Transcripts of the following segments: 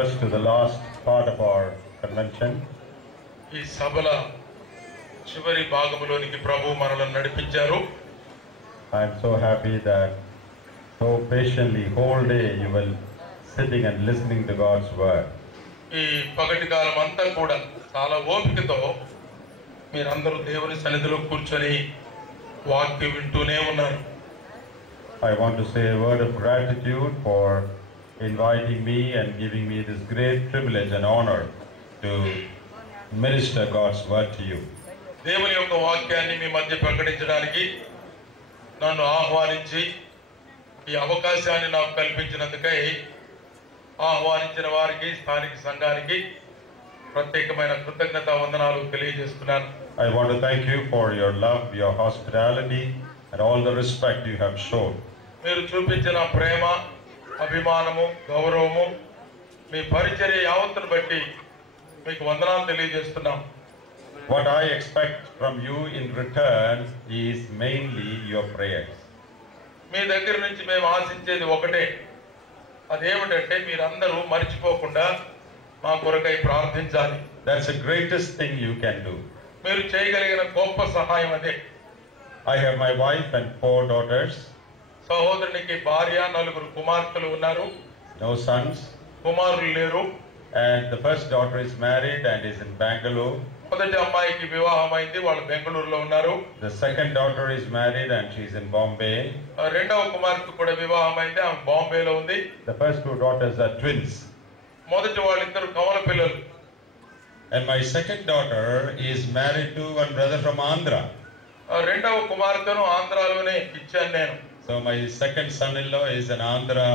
us to the last part of our convention. ఈ సభల చివరి భాగంలోనికి ప్రభు మనల్ని నడిపించారు. I am so happy that so patiently whole day you will sitting and listening to God's word. ఈ పగటి కాలం అంతా కూడా చాలా ఓపికతో మీరందరూ దేవుని సన్నిధిలో కూర్చొని వాక్యం వింటూనే ఉన్నారు. I want to say a word of gratitude for inviting me and giving me this great privilege and honor to minister God's word to you. దేవుని యొక్క వాక్యాన్ని మీ మధ్య ప్రకటించడానికి నన్ను ఆహ్వానించి ఈ అవకాశాన్ని నాకు కల్పించినందుకై ఆహ్వానించిన వారికి స్థానిక సంఘానికి ప్రత్యేకమైన కృతజ్ఞతా వందనాలు తెలియజేస్తున్నాను. I want to thank you for your love, your hospitality and all the respect you have shown. మీరు చూపించిన ప్రేమ, అభిమానము, గౌరవము, మీ పరిచర్య యావత్తును బట్టి మీకు వందనాలు తెలియజేస్తున్నాం. What I expect from you in return is mainly your prayers. మీ దగ్గర నుంచి మేము ఆశించేది ఒకటే, అదేమిటంటే మీరందరూ మర్చిపోకుండా మా కొరకై ప్రార్థించాలి. That's the greatest thing you can do. మీరు చేయగలిగిన గొప్ప సహాయం అదే. I have my wife and 4 daughters. సహోదరునికి భార్య, 4 కుమార్తెలు ఉన్నారు. No sons. కుమారులు లేరు. And the first daughter is married and is in Bangalore. మొదటి అమ్మాయికి వివాహం అయింది, వాళ్ళు బెంగళూరులో ఉన్నారు. The second daughter is married and she is in Bombay. రెండవ కుమార్తెకు కూడా వివాహం అయింది, ఆమె బాంబేలో ఉంది. The first 2 daughters are twins. మొదటి వాళ్ళిద్దరు కవల పిల్లలు. And my second daughter is married to one brother from Andhra. రెండవ కుమార్తెను ఆంధ్రాలోనే ఇచ్చాను నేను. So my second son-in-law is an Andhra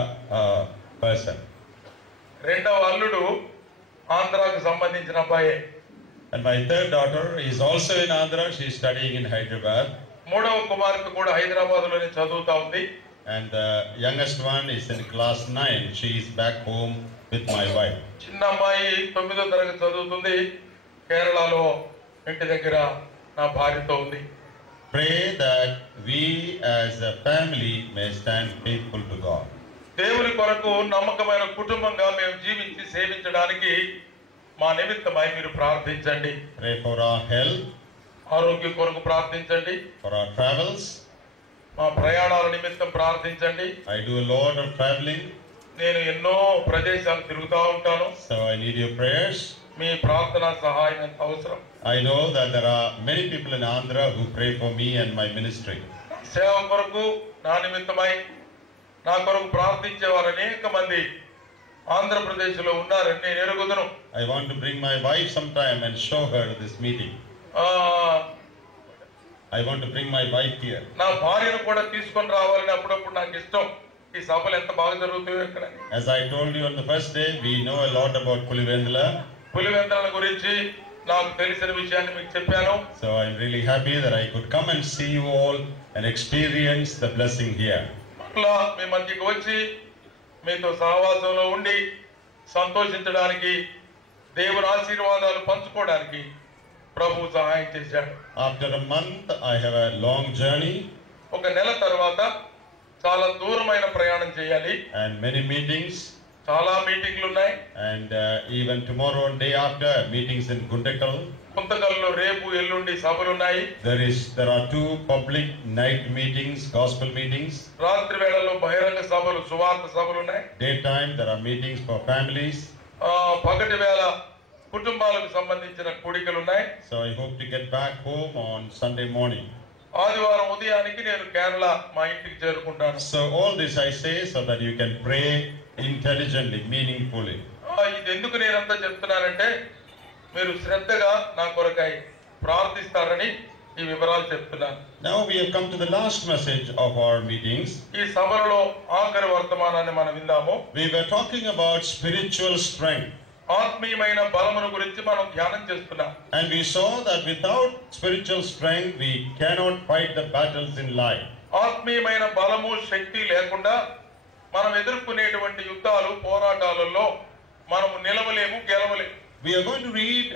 person. రెండవ అల్లుడు ఆంధ్రాకు సంబంధించిన అబ్బాయే. And my third daughter is also in Andhra. She is studying in Hyderabad. మూడవ కుమార్తె కూడా హైదరాబాద్లోనే చదువుతా ఉంది. And the youngest one is in class 9. She is back home with my wife. చిన్న అమ్మాయి 9వ తరగతి చదువుతుంది, కేరళలో ఇంటి దగ్గర నా భార్యతో ఉంది. Pray that we as a family may stand faithful to God. దేవుని కొరకు నమ్మకమైన కుటుంబంగా మేము జీవించి సేవించడానికి మా నిమిత్తమై మీరు ప్రార్థించండి. Pray for our health, ఆరోగ్యం కొరకు ప్రార్థించండి. for our travels. మా ప్రయాణాల నిమిత్తం ప్రార్థించండి. I do a lot of traveling, నేను ఎన్నో ప్రదేశాలు తిరుగుతూ ఉంటాను. so I need your prayers. మీ ప్రార్థన సహాయం ఎంత అవసరం. I know that there are many people in Andhra who pray for me and my ministry. సేవ కొరకు నా నిమిత్తమై నా కొరకు ప్రార్థించే వారు అనేక మంది ఆంధ్రప్రదేశ్లో ఉన్నారని నేను ఎరుగుదును. I want to bring my wife sometime and show her this meeting. I want to bring my wife here. నా భార్యను కూడా తీసుకొని రావాలని అప్పుడప్పుడు నాకు ఇష్టం. ఈ సభలు ఎంత బాగా జరుగుతాయో ఇక్కడ. As I told you on the first day, we know a lot about Pulivendula. Pulivendula గురించి నాకు తెలిసిన విషయాన్ని మీకు చెప్పాను. So I'm really happy that I could come and see you all and experience the blessing here. అట్లా మీ మధ్యకి వచ్చి మీతో సహవాసంలో ఉండి సంతోషించడానికి, దేవుని ఆశీర్వాదాలు పంచుకోవడానికి ప్రభు సహాయం చేశాడు. After a month, I have a long journey. ఒక నెల తర్వాత చాలా దూరమైన ప్రయాణం చేయాలి. And many meetings. చాలా మీటింగ్లు ఉన్నాయి. And even tomorrow and day after, meetings in Gundekal. కుంతకల్లో రేపు ఎల్లుండి సభలు ఉన్నాయి. There are 2 public night meetings, gospel meetings. రాత్రి వేళల్లో బహిరంగ సభలు, సువార్త సభలు ఉన్నాయి. Daytime there are meetings for families. పగటి వేళ కుటుంబాలకు సంబంధించిన కూడికలు ఉన్నాయి. So I hope to get back home on Sunday morning. ఆదివారం ఉదయానికి నేను కేరళ మా ఇంటికి చేరుకుంటాను. So all this I say so that you can pray intelligently, meaningfully. ఇది ఎందుకు నేనంతా చెప్తున్నానంటే మీరు శ్రద్ధగా నా కొరకై ప్రార్థిస్తారని ఈ వివరాలు చెప్తున్నాను. Now we have come to the last message of our meetings. ఈ సభలో ఆఖరి వర్తమానాన్ని మనం విందాము. We were talking about spiritual strength. ఆత్మీయమైన బలమును గురించి మనం ధ్యానం చేస్తున్నాం. And we saw that without spiritual strength we cannot fight the battles in life. ఆత్మీయమైన బలము, శక్తి లేకుండా మనం ఎదుర్కొనేటువంటి యుద్ధాలు, పోరాటాలలో మనము నిలవలేము, గెలవలేము. We are going to read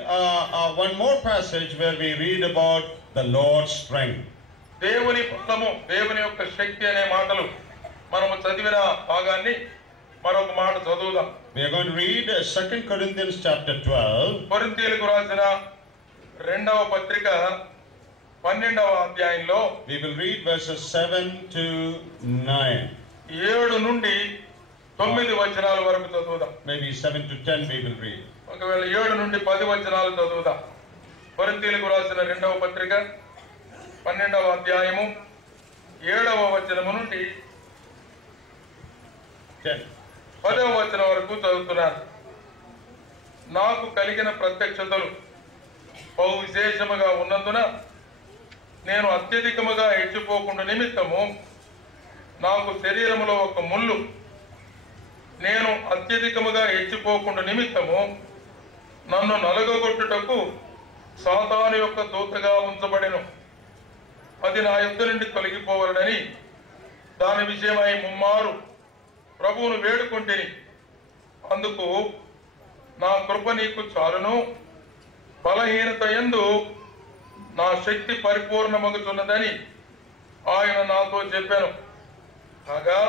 one more passage where we read about the Lord's strength. దేవుని బలము, దేవుని యొక్క శక్తి అనే మాటలు మనము చదివిన భాగాన్ని మరొక మాట చదువుదాం. We are going to read 2 Corinthians chapter 12. కొరింథీయులకు రాసిన రెండవ పత్రిక 12వ అధ్యాయంలో We will read verses 7 to 9. 7 నుండి 9 వచనాల వరకు చదువుదాం. Maybe 7 to 10 we will read. ఒకవేళ 7 నుండి 10 వచనాలు చదువుదాం. కొరింథీయులకు రాసిన రెండవ పత్రిక 12వ అధ్యాయము 7వ వచనము నుండి 10వ వచనం వరకు చదువుతున్నాను. నాకు కలిగిన ప్రత్యక్షతలు బహు విశేషముగా ఉన్నందున నేను అత్యధికముగా హెచ్చిపోకుండా నిమిత్తము నాకు శరీరములో ఒక ముళ్ళు, నేను అత్యధికముగా హెచ్చిపోకుండా నిమిత్తము నన్ను నలగగొట్టుటకు సాతాను యొక్క దూతగా ఉంచబడెను. అది నా యుద్ధ నుండి తొలగిపోవాలని దాని విషయమై ముమ్మారు ప్రభువును వేడుకొంటిని. అందుకు నా కృప నీకు చాలును, బలహీనత యందు నా శక్తి పరిపూర్ణమగుతున్నదని ఆయన నాతో చెప్పాను. కాగా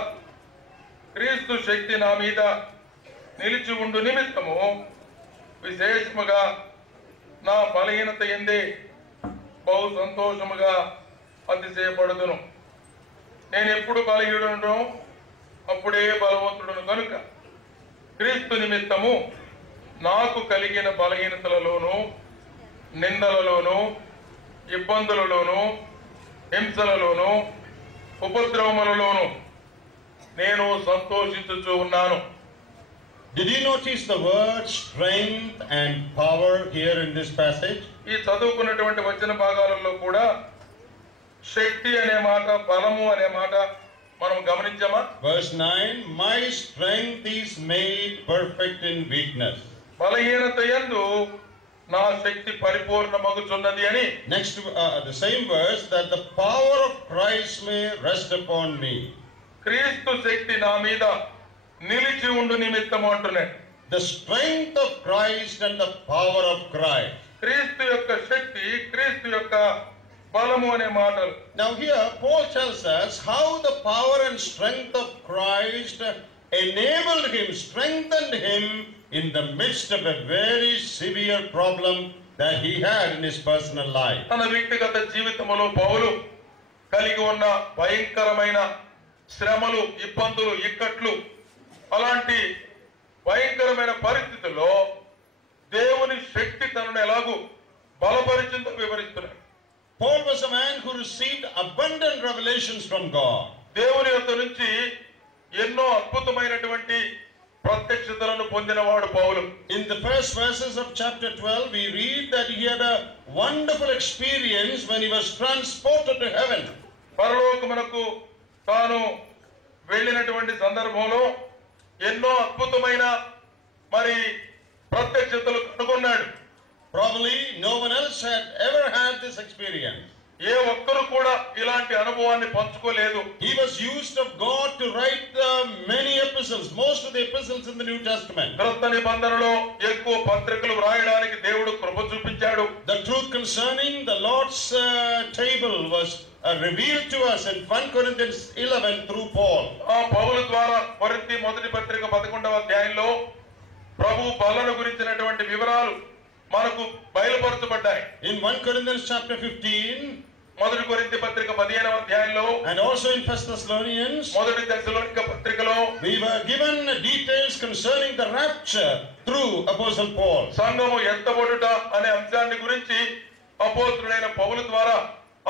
క్రీస్తు శక్తి నా మీద నిలిచి ఉండు నిమిత్తము విశేషముగా నా బలహీనత యందే బహు సంతోషముగా అతిశయపడుదును. నేను ఎప్పుడు బలహీనుడను అప్పుడే బలవంతుడును కనుక క్రీస్తు నిమిత్తము నాకు కలిగిన బలహీనతలలోను, నిందలలోను, ఇబ్బందులలోను, హింసలలోను, ఉపద్రవములలోను నేను సంతోషించుచూ ఉన్నాను. Did you notice the word strength and power here in this passage? ఈ చదువుకున్నటువంటి వచన భాగాలలో కూడా శక్తి అనే మాట, బలము అనే మాట మనం గమనించామా? Verse 9, my strength is made perfect in weakness. బలహీనత యందు నా శక్తి పరిపూర్ణమగుచున్నది అని. Next, the same verse, that the power of Christ may rest upon me. క్రీస్తు శక్తి నా మీద నిలిచి ఉండు నిమిత్తము అంటున్నాడు. The strength of Christ and the power of Christ. క్రీస్తు యొక్క శక్తి, క్రీస్తు యొక్క బలము అనే మాటలు. Now here Paul tells us how the power and strength of Christ enabled him, strengthened him in the midst of a very severe problem that he had in his personal life. తన వ్యక్తిగత జీవితంలో పౌలు కలిగి ఉన్న భయంకరమైన శ్రమలు, ఇబ్బందులు, ఇక్కట్లు, అలాంటి భయంకరమైన పరిస్థితుల్లో దేవుని శక్తి తనను ఎలాగూ బలపరిచిందో వివరిస్తున్నాడు. Paul was a man who received abundant revelations from God. దేవుని యొద్ద నుంచి ఎన్నో అద్భుతమైనటువంటి ప్రత్యక్షతలను పొందినవాడు పౌలు. In the first verses of chapter 12 we read that he had a wonderful experience when he was transported to heaven. పరలోకమునకు తాను వెళ్ళినటువంటి సందర్భంలో ఎన్నో అద్భుతమైన మరి ప్రత్యక్షతలు కనుగొన్నాడు. Probably no one else had ever had this experience. ఏ ఒక్కరు కూడా ఇలాంటి అనుభవాన్ని పంచుకోలేదు. He was used of God to write many epistles, most of the epistles in the New Testament. క్రొత్త నిబంధనలో ఎక్కువ పత్రికలు వ్రాయడానికి దేవుడు కృప చూపించాడు. The truth concerning the Lord's table was revealed to us in 1 Corinthians 11 through Paul. ఆ పౌలు ద్వారా కొరింథీ మొదటి పత్రిక 11వ అధ్యాయంలో ప్రభు బలను గురించినటువంటి వివరాలు మనకు బయలుపరచబడ్డాయి. In 1 Corinthians chapter 15, మొదటి కొరింథీ పత్రిక 15వ అధ్యాయంలో, and also in 1 Thessalonians, మొదటి తెస్సలోనిక పత్రికలో we were given details concerning the rapture through Apostle Paul. సంఘము ఎత్తబడుట అనే అంశాన్ని గురించి అపోస్తలుడైన పౌలు ద్వారా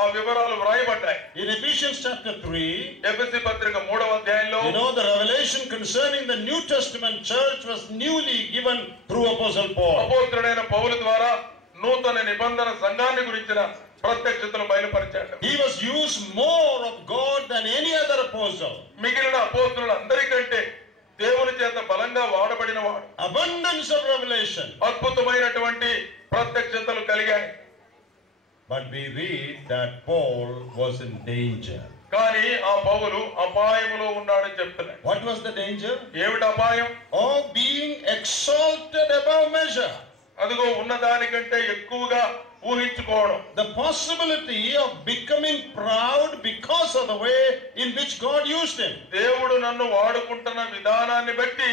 ఆ వివరాలు వ్రాయబడ్డాయి. In Ephesians chapter 3, ఎఫెసీ పత్రిక 3వ అధ్యాయంలో, you know, the revelation concerning the New Testament church was newly given through Apostle Paul. అపోస్తలుడైన పౌలు ద్వారా నూతన నిబంధన సంఘాన్ని గురించిన ప్రత్యక్షతను బయలుపరిచాడు. He was used more of God than any other apostle. మిగిలిన అపోస్తలులందరికంటే దేవుని చేత బలంగా వాడబడిన వాడు. Abundance of revelation. అద్భుతమైనటువంటి ప్రత్యక్షతలు కలిగాయి. But we read that Paul was in danger. కానీ ఆ పౌలు అపాయములో ఉన్నాడని చెప్తున్నాడు. What was the danger? ఏమిటి అపాయం? Of being exalted above measure. అదిగో ఉన్నదానికంటే ఎక్కువగా ఊహించుకోవడం. The possibility of becoming proud because of the way in which God used him. దేవుడు నన్ను వాడుకుంటున్న విధానాన్ని బట్టి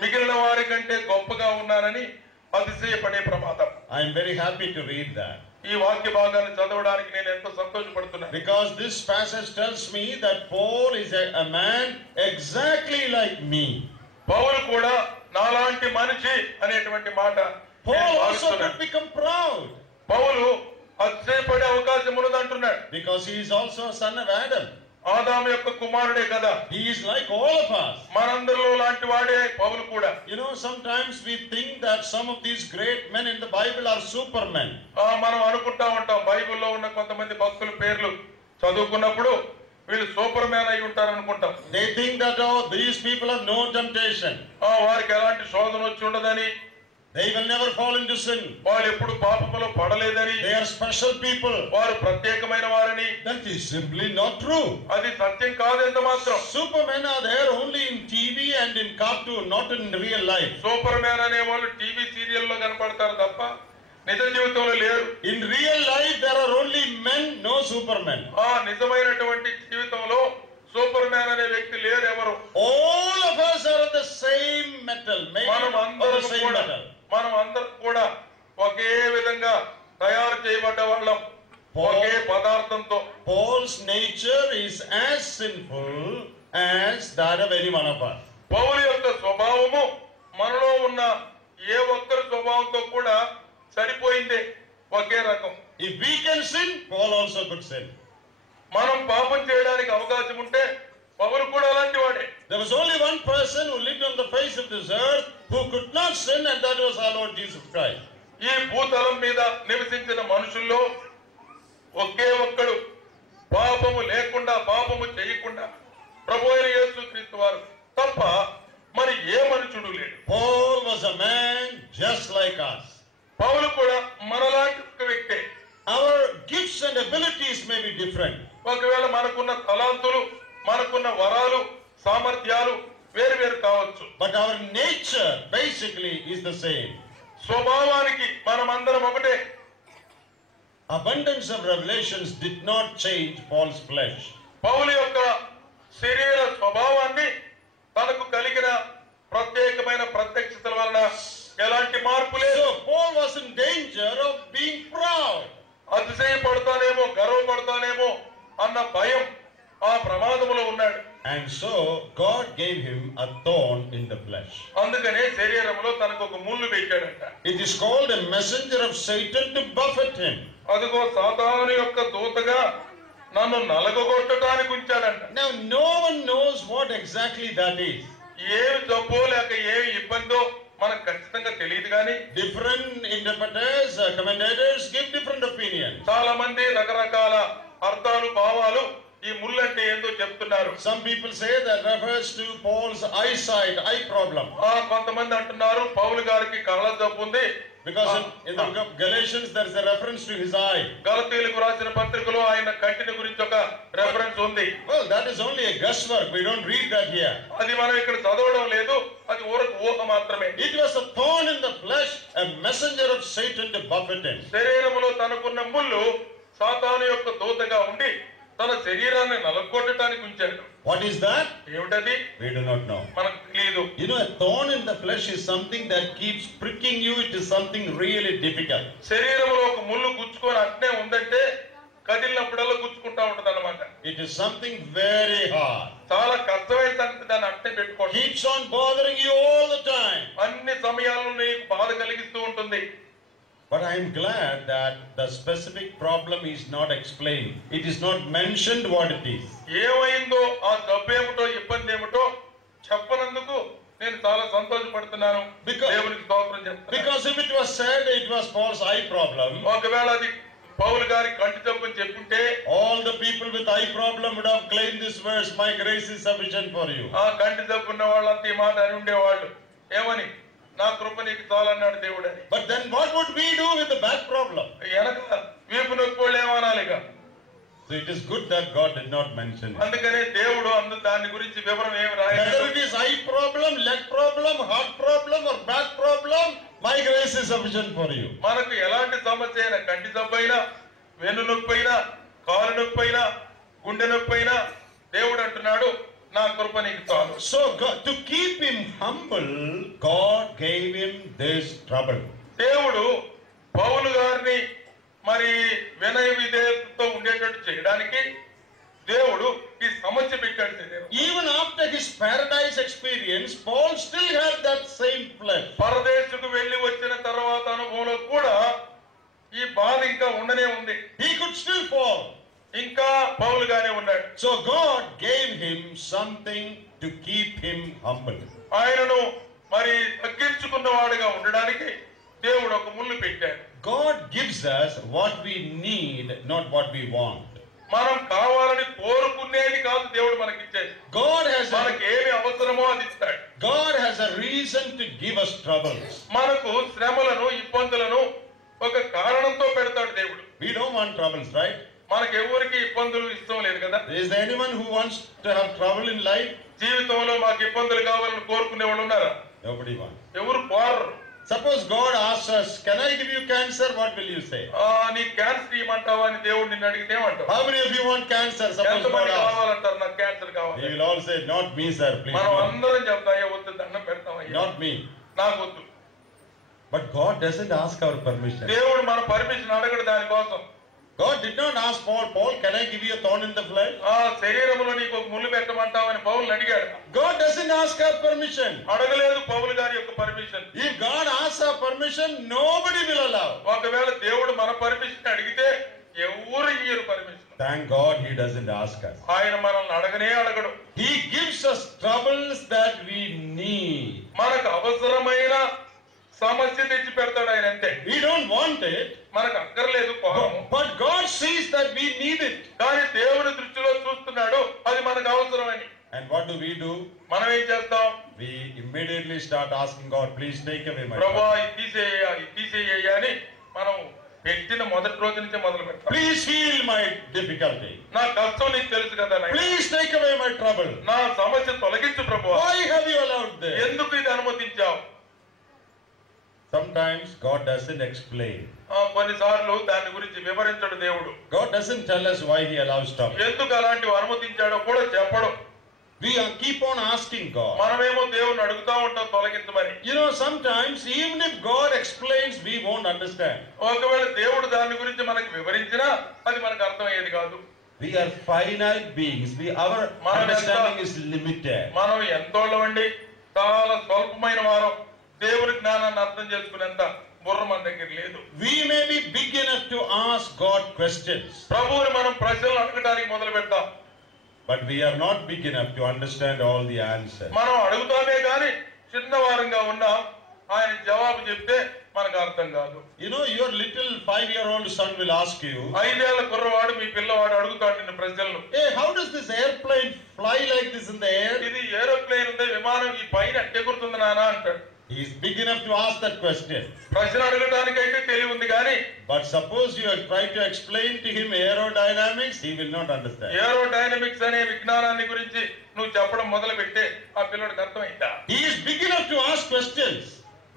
మిగిలిన వారి కంటే గొప్పగా ఉన్నానని అతిశయపడే ప్రమాదం. I am very happy to read that. ఈ వాక్య భాగాన్ని చదవడానికి నేను ఎంతో సంతోషపడుతున్నాను. Because this passage tells me that Paul is a man exactly like me. పౌలు కూడా నాలాంటి మనిషి అనేటువంటి మాట. Paul also could become proud. పౌలు అతిశయపడే అవకాశం ఉన్నదంటున్నాడు. Because he is also a son of Adam. ఆదాము యొక్క కుమారుడే కదా. He is like all of us. మనందరిలో లాంటి వాడే పౌలు కూడా. You know, sometimes we think that some of these great men in the Bible are supermen. మనం అనుకుంటా ఉంటాం బైబిల్లో ఉన్న కొంతమంది భక్తుల పేర్లు చదువుకున్నప్పుడు వీళ్ళు సూపర్ మ్యాన్ అయి ఉంటారు అనుకుంటాం. They think that these people have no temptation. వారికి ఎలాంటి శోధన వచ్చి ఉండదని, they will never fall into sin. వాళ్ళు ఎప్పుడు పాపములో పడలేదని, they are special people. వారు ప్రత్యేకమైన వారని. That is simply not true. అది సత్యం కాదు ఎంత మాత్రం. Supermen are there only in TV and in cartoon, not in real life. Super man అనే వాళ్ళు టీవీ సీరియల్లో కనపడతారు తప్ప నిజ జీవితంలో లేరు. In real life there are only men, no supermen. నిజమైనటువంటి జీవితంలో సూపర్ మ్యాన్ అనే వ్యక్తి లేరు ఎవరు. All of us are of the same metal, made of the same metal. మనం అందరం కూడా ఒకే విధంగా తయారు చేయబడ్డ వాళ్ళం, ఒకే పదార్థంతో. Paul's nature is as sinful as that of any one of us. పౌలు యొక్క స్వభావము మనలో ఉన్న ఏ ఒక్కరి స్వభావంతో కూడా సరిపోయిందే, ఒకే రకం. If we can sin, Paul also could sin. మనం పాపం చేయడానికి అవకాశం ఉంటే పౌలు కూడా అలాంటి వాడే. There was only one person who lived on the face of this earth who could not sin, and that was our Lord Jesus Christ. ఈ భూతలం మీద నివసించిన మనుషుల్లో ఒకే ఒక్కడు పాపము లేకుండా, పాపము చేయకుండా ప్రభువైన యేసుక్రీస్తు వారు తప్ప మరి ఏ మనుషుడు లేడు. Paul was a man just like us. పౌలు కూడా మనలాంటి ఒక వ్యక్తే. Our gifts and abilities may be different. ఒకవేళ మనకున్న తలాంతులు, మనకున్న వరాలు, సామర్థ్యాలు వేరు వేరు కావచ్చు. But our nature basically is the same. స్వభావానికి మనమందరం ఒకటే. Abundance of revelations did not change Paul's flesh. పౌలు యొక్క శరీర స్వభావాన్ని తనకు కలిగిన ప్రత్యేకమైన ప్రత్యక్షతల వలన ఎలాంటి మార్పు లేదు. So Paul was in danger of being proud. అతిశయపడతానేమో, గర్వపడతానేమో అన్న భయం, ఆ ప్రమాదములో ఉన్నాడు. And so God gave him a thorn in the flesh. అందుకనే శరీరంలో తనకు ఒక ముళ్ళు పెట్టాడంట. It is called a messenger of Satan to buffet him. అదిగో సాతాను యొక్క దూతగా నన్ను నలగొట్టడానికి ఉంచాడంట. Now no one knows what exactly that is. ఏమి జబ్బో లేక ఏమి ఇబ్బందో మనకు ఖచ్చితంగా తెలియదు కానీ different interpreters, commentators give different opinions. చాలా మంది రకరకాల అర్థాలు, భావాలు ఈ ముళ్ళు అంటే ఏందో చెప్తున్నారు. Some people say that refers to Paul's eyesight, eye problem. కొంతమంది అంటున్నారు పౌలు గారికి కళ్ళ జబ్బు ఉంది. Because in the book of Galatians there is a reference to his eye. గలతీయులకు రాసిన పత్రికలో ఆయన కంటిని గురించి ఒక రెఫరెన్స్ ఉంది. Well, that is only a guesswork. We don't read that here. అది మనం ఇక్కడ చదవడం లేదు, అది ఊహ మాత్రమే. It was a thorn in the flesh, a messenger of Satan to buffet him. శరీరములో తనకున్న ముళ్ళు సాతాను యొక్క దూతగా ఉండి తన శరీరాన్ని నలగొట్టడానికి ఉంచాడు. What is that? ఏమిటది? We do not know. మనకు తెలియదు. You know, a thorn in the flesh is something that keeps pricking you. It is something really difficult. శరీరంలో ఒక ముళ్ళు గుచ్చుకొని అట్నే ఉందంటే కదిలినప్పుడల్లా గుచ్చుకుంటా ఉంటది అన్నమాట. It is something very hard. చాలా కష్టమైన సంగతి, దాన్ని అట్నే పెట్టుకోండి. Keeps on bothering you all the time. అన్ని సమయాల్లో నీకు బాధ కలిగిస్తూ ఉంటుంది. But I am glad that the specific problem is not explained. It is not mentioned what it is. ఏమైందో ఆ జబ్బు ఏమిటో, ఇబ్బంది ఏమిటో చెప్పనందుకు నేను చాలా సంతోషపడుతున్నాను. దేవునికి స్తోత్రం చెప్తున్నాను. Because if it was said it was Paul's eye problem, ఒకవేళ అది పౌలు గారి కంటి జబ్బు అని చెప్పుంటే all the people with eye problem would have claimed this verse, my grace is sufficient for you. ఆ కంటి జబ్బు ఉన్న వాళ్ళంతా ఈ మాట అని ఉండేవాళ్ళు. ఏమని? నా కృప నీకు చాలన్నాడు దేవుడని. But then what would we do with the back problem? వెనక వీపు నొప్పి వాళ్ళు ఏమనాలిగా? So it is good that God did not mention it. అందుకనే దేవుడు దాని గురించి వివరం ఏమి రాయలేదు. Whether it is eye problem, leg problem, heart problem or back problem, my grace is sufficient for you. మనకు ఎలాంటి సమస్య అయినా, కంటి జబ్బైనా, వెన్ను నొప్పైనా, కాలు నొప్పైనా, గుండె నొప్పైనా, దేవుడు అంటున్నాడు నా కృప నీకు చాలు. So to keep him humble, God gave him this trouble. దేవుడు పౌలు గారిని మరి వినయ విధేయతతో ఉండేటట్టు చేయడానికి దేవుడు ఈ సమస్య పెట్టాడు. Even after his paradise experience, Paul still had that same flesh. పరదేశుకు వెళ్లి వచ్చిన తర్వాత అనుభవంలో కూడా ఈ బాధ ఇంకా ఉండనే ఉంది. He could still fall. ఇంకా పౌలుగానే ఉన్నాడు. So God gave him something to keep him humble. ఆయనను మరి తగ్గించుకున్నవాడుగా ఉండడానికి దేవుడు ఒక ముళ్ళు పెట్టాడు. God gives us what we need, not what we want. మనం కావాలని కోరుకునేది కాదు దేవుడు మనకి ఇచ్చేది. God has మనకి ఏమి అవసరమో అది ఇస్తాడు. God has a reason to give us troubles. మనకు శ్రమలను, ఇబ్బందులను ఒక కారణంతో పెడతాడు దేవుడు. We don't want troubles, right? మనకు ఎవరికి ఇబ్బందులు ఇష్టం లేదు కదా. Is there anyone who wants to have trouble in life? జీవితంలో మాకు ఇబ్బందులు కావాలని కోరుకునే వాళ్ళు ఉన్నారా? Nobody wants. ఎవరు కోరరు. Suppose God asks us, can I give you cancer? What will you say? నీ క్యాన్సర్ ఇవ్వమంటావా అని దేవుడు నిన్ను అడిగితే ఏమంటావు? How many of you want cancer? Suppose God asks. కావాలంటారు నాకు క్యాన్సర్ కావాలి. He will all say, not me, sir, please. మనం అందరం చెప్తాం అయ్యా వద్దు, దండం పెడతాం అయ్యా. Not me. నాకు వద్దు. But God doesn't ask our permission. దేవుడు మన పర్మిషన్ అడగడు దానికోసం. God did not ask Paul, can I give you a thorn in the flesh? శరీరంలో నీకు ఒక ముళ్ళు పెట్టమంటావని పౌలుని అడిగాడు. God doesn't ask our permission. అడగలేదు పౌలు గారి యొక్క permission. If God asks our permission, nobody will allow. ఒకవేళ దేవుడు మన పర్మిషన్ అడిగితే ఎవరు ఇయ్యరు permission. Thank God he doesn't ask us. ఆయన మనల్ని అడగనే అడగడు. He gives us troubles that we need. మనకు అవసరమైన సమస్య తెచ్చి పెడతాడు ఆయన అంతే. We don't want it. మనకు అక్కర్లేదు కోపము. But God sees that we need it. కానీ దేవుని దృష్టిలో చూస్తున్నాడు అది మనకు అవసరమని. And what do? మనం ఏం చేస్తాం? We immediately start asking God, please take away my ప్రభువా ఇది తీసేయ్యా అని మనం పెట్టిన మొదటి రోజు నుంచే మొదలు పెడతాం. Please heal my difficulty. నా కష్టం నీకు తెలుసు కదా. Please take away my trouble. నా సమస్య తొలగించు ప్రభువా. Why have you allowed this? ఎందుకు ఇది అనుమతించావు? Sometimes God doesn't explain. కొన్నిసార్లు దాని గురించి వివరించడు దేవుడు. God doesn't tell us why he allows trouble. ఎందుకు అలాంటివి అనుమతించాడో కూడా చెప్పడు. We keep on asking God. మనమేమో దేవుని అడుగుతా ఉంటాం తొలగించమని. Sometimes even if God explains, we won't understand. ఒకవేళ దేవుడు దాని గురించి మనకి వివరించినా అది మనకు అర్థమయ్యేది కాదు. We are finite beings. Our understanding is limited. మనం ఎంతోళ్ళమండి, చాలా స్వల్పమైన వారం. దేవుని జ్ఞానాన్ని అర్థం చేసుకునేంత బుర్ర మన దగ్గర లేదు. We may be big enough to ask God questions. ప్రభువుని మనం ప్రశ్నలు అడగడానికి మొదలు పెడతాం. But we are not big enough to understand all the answers. మనం అడుగుతామే కానీ చిన్నవారంగా ఉన్నాం. ఆయన జవాబు చెప్తే మనకు అర్థం కాదు. Your little 5-year-old son will ask you. 5 ఏళ్ల కుర్రవాడు మీ పిల్లవాడు అడుగుతాడు నిన్ను ప్రశ్నలు. Hey, how does this airplane fly like this in the air? ఇది ఏరోప్లేన్ ఉంది, విమానం ఈ పైన ఎగురుతుంది నానా అంటాడు. He is big enough to ask that question. ప్రశ్న అడగడానికైతే తెలివి ఉంది కానీ. But suppose you try to explain to him aerodynamics, he will not understand. Aerodynamics అనే విజ్ఞానాన్ని గురించి నువ్వు చెప్పడం మొదలు పెడితే ఆ పిల్లడికి అర్థమైందా? He is big enough to ask questions.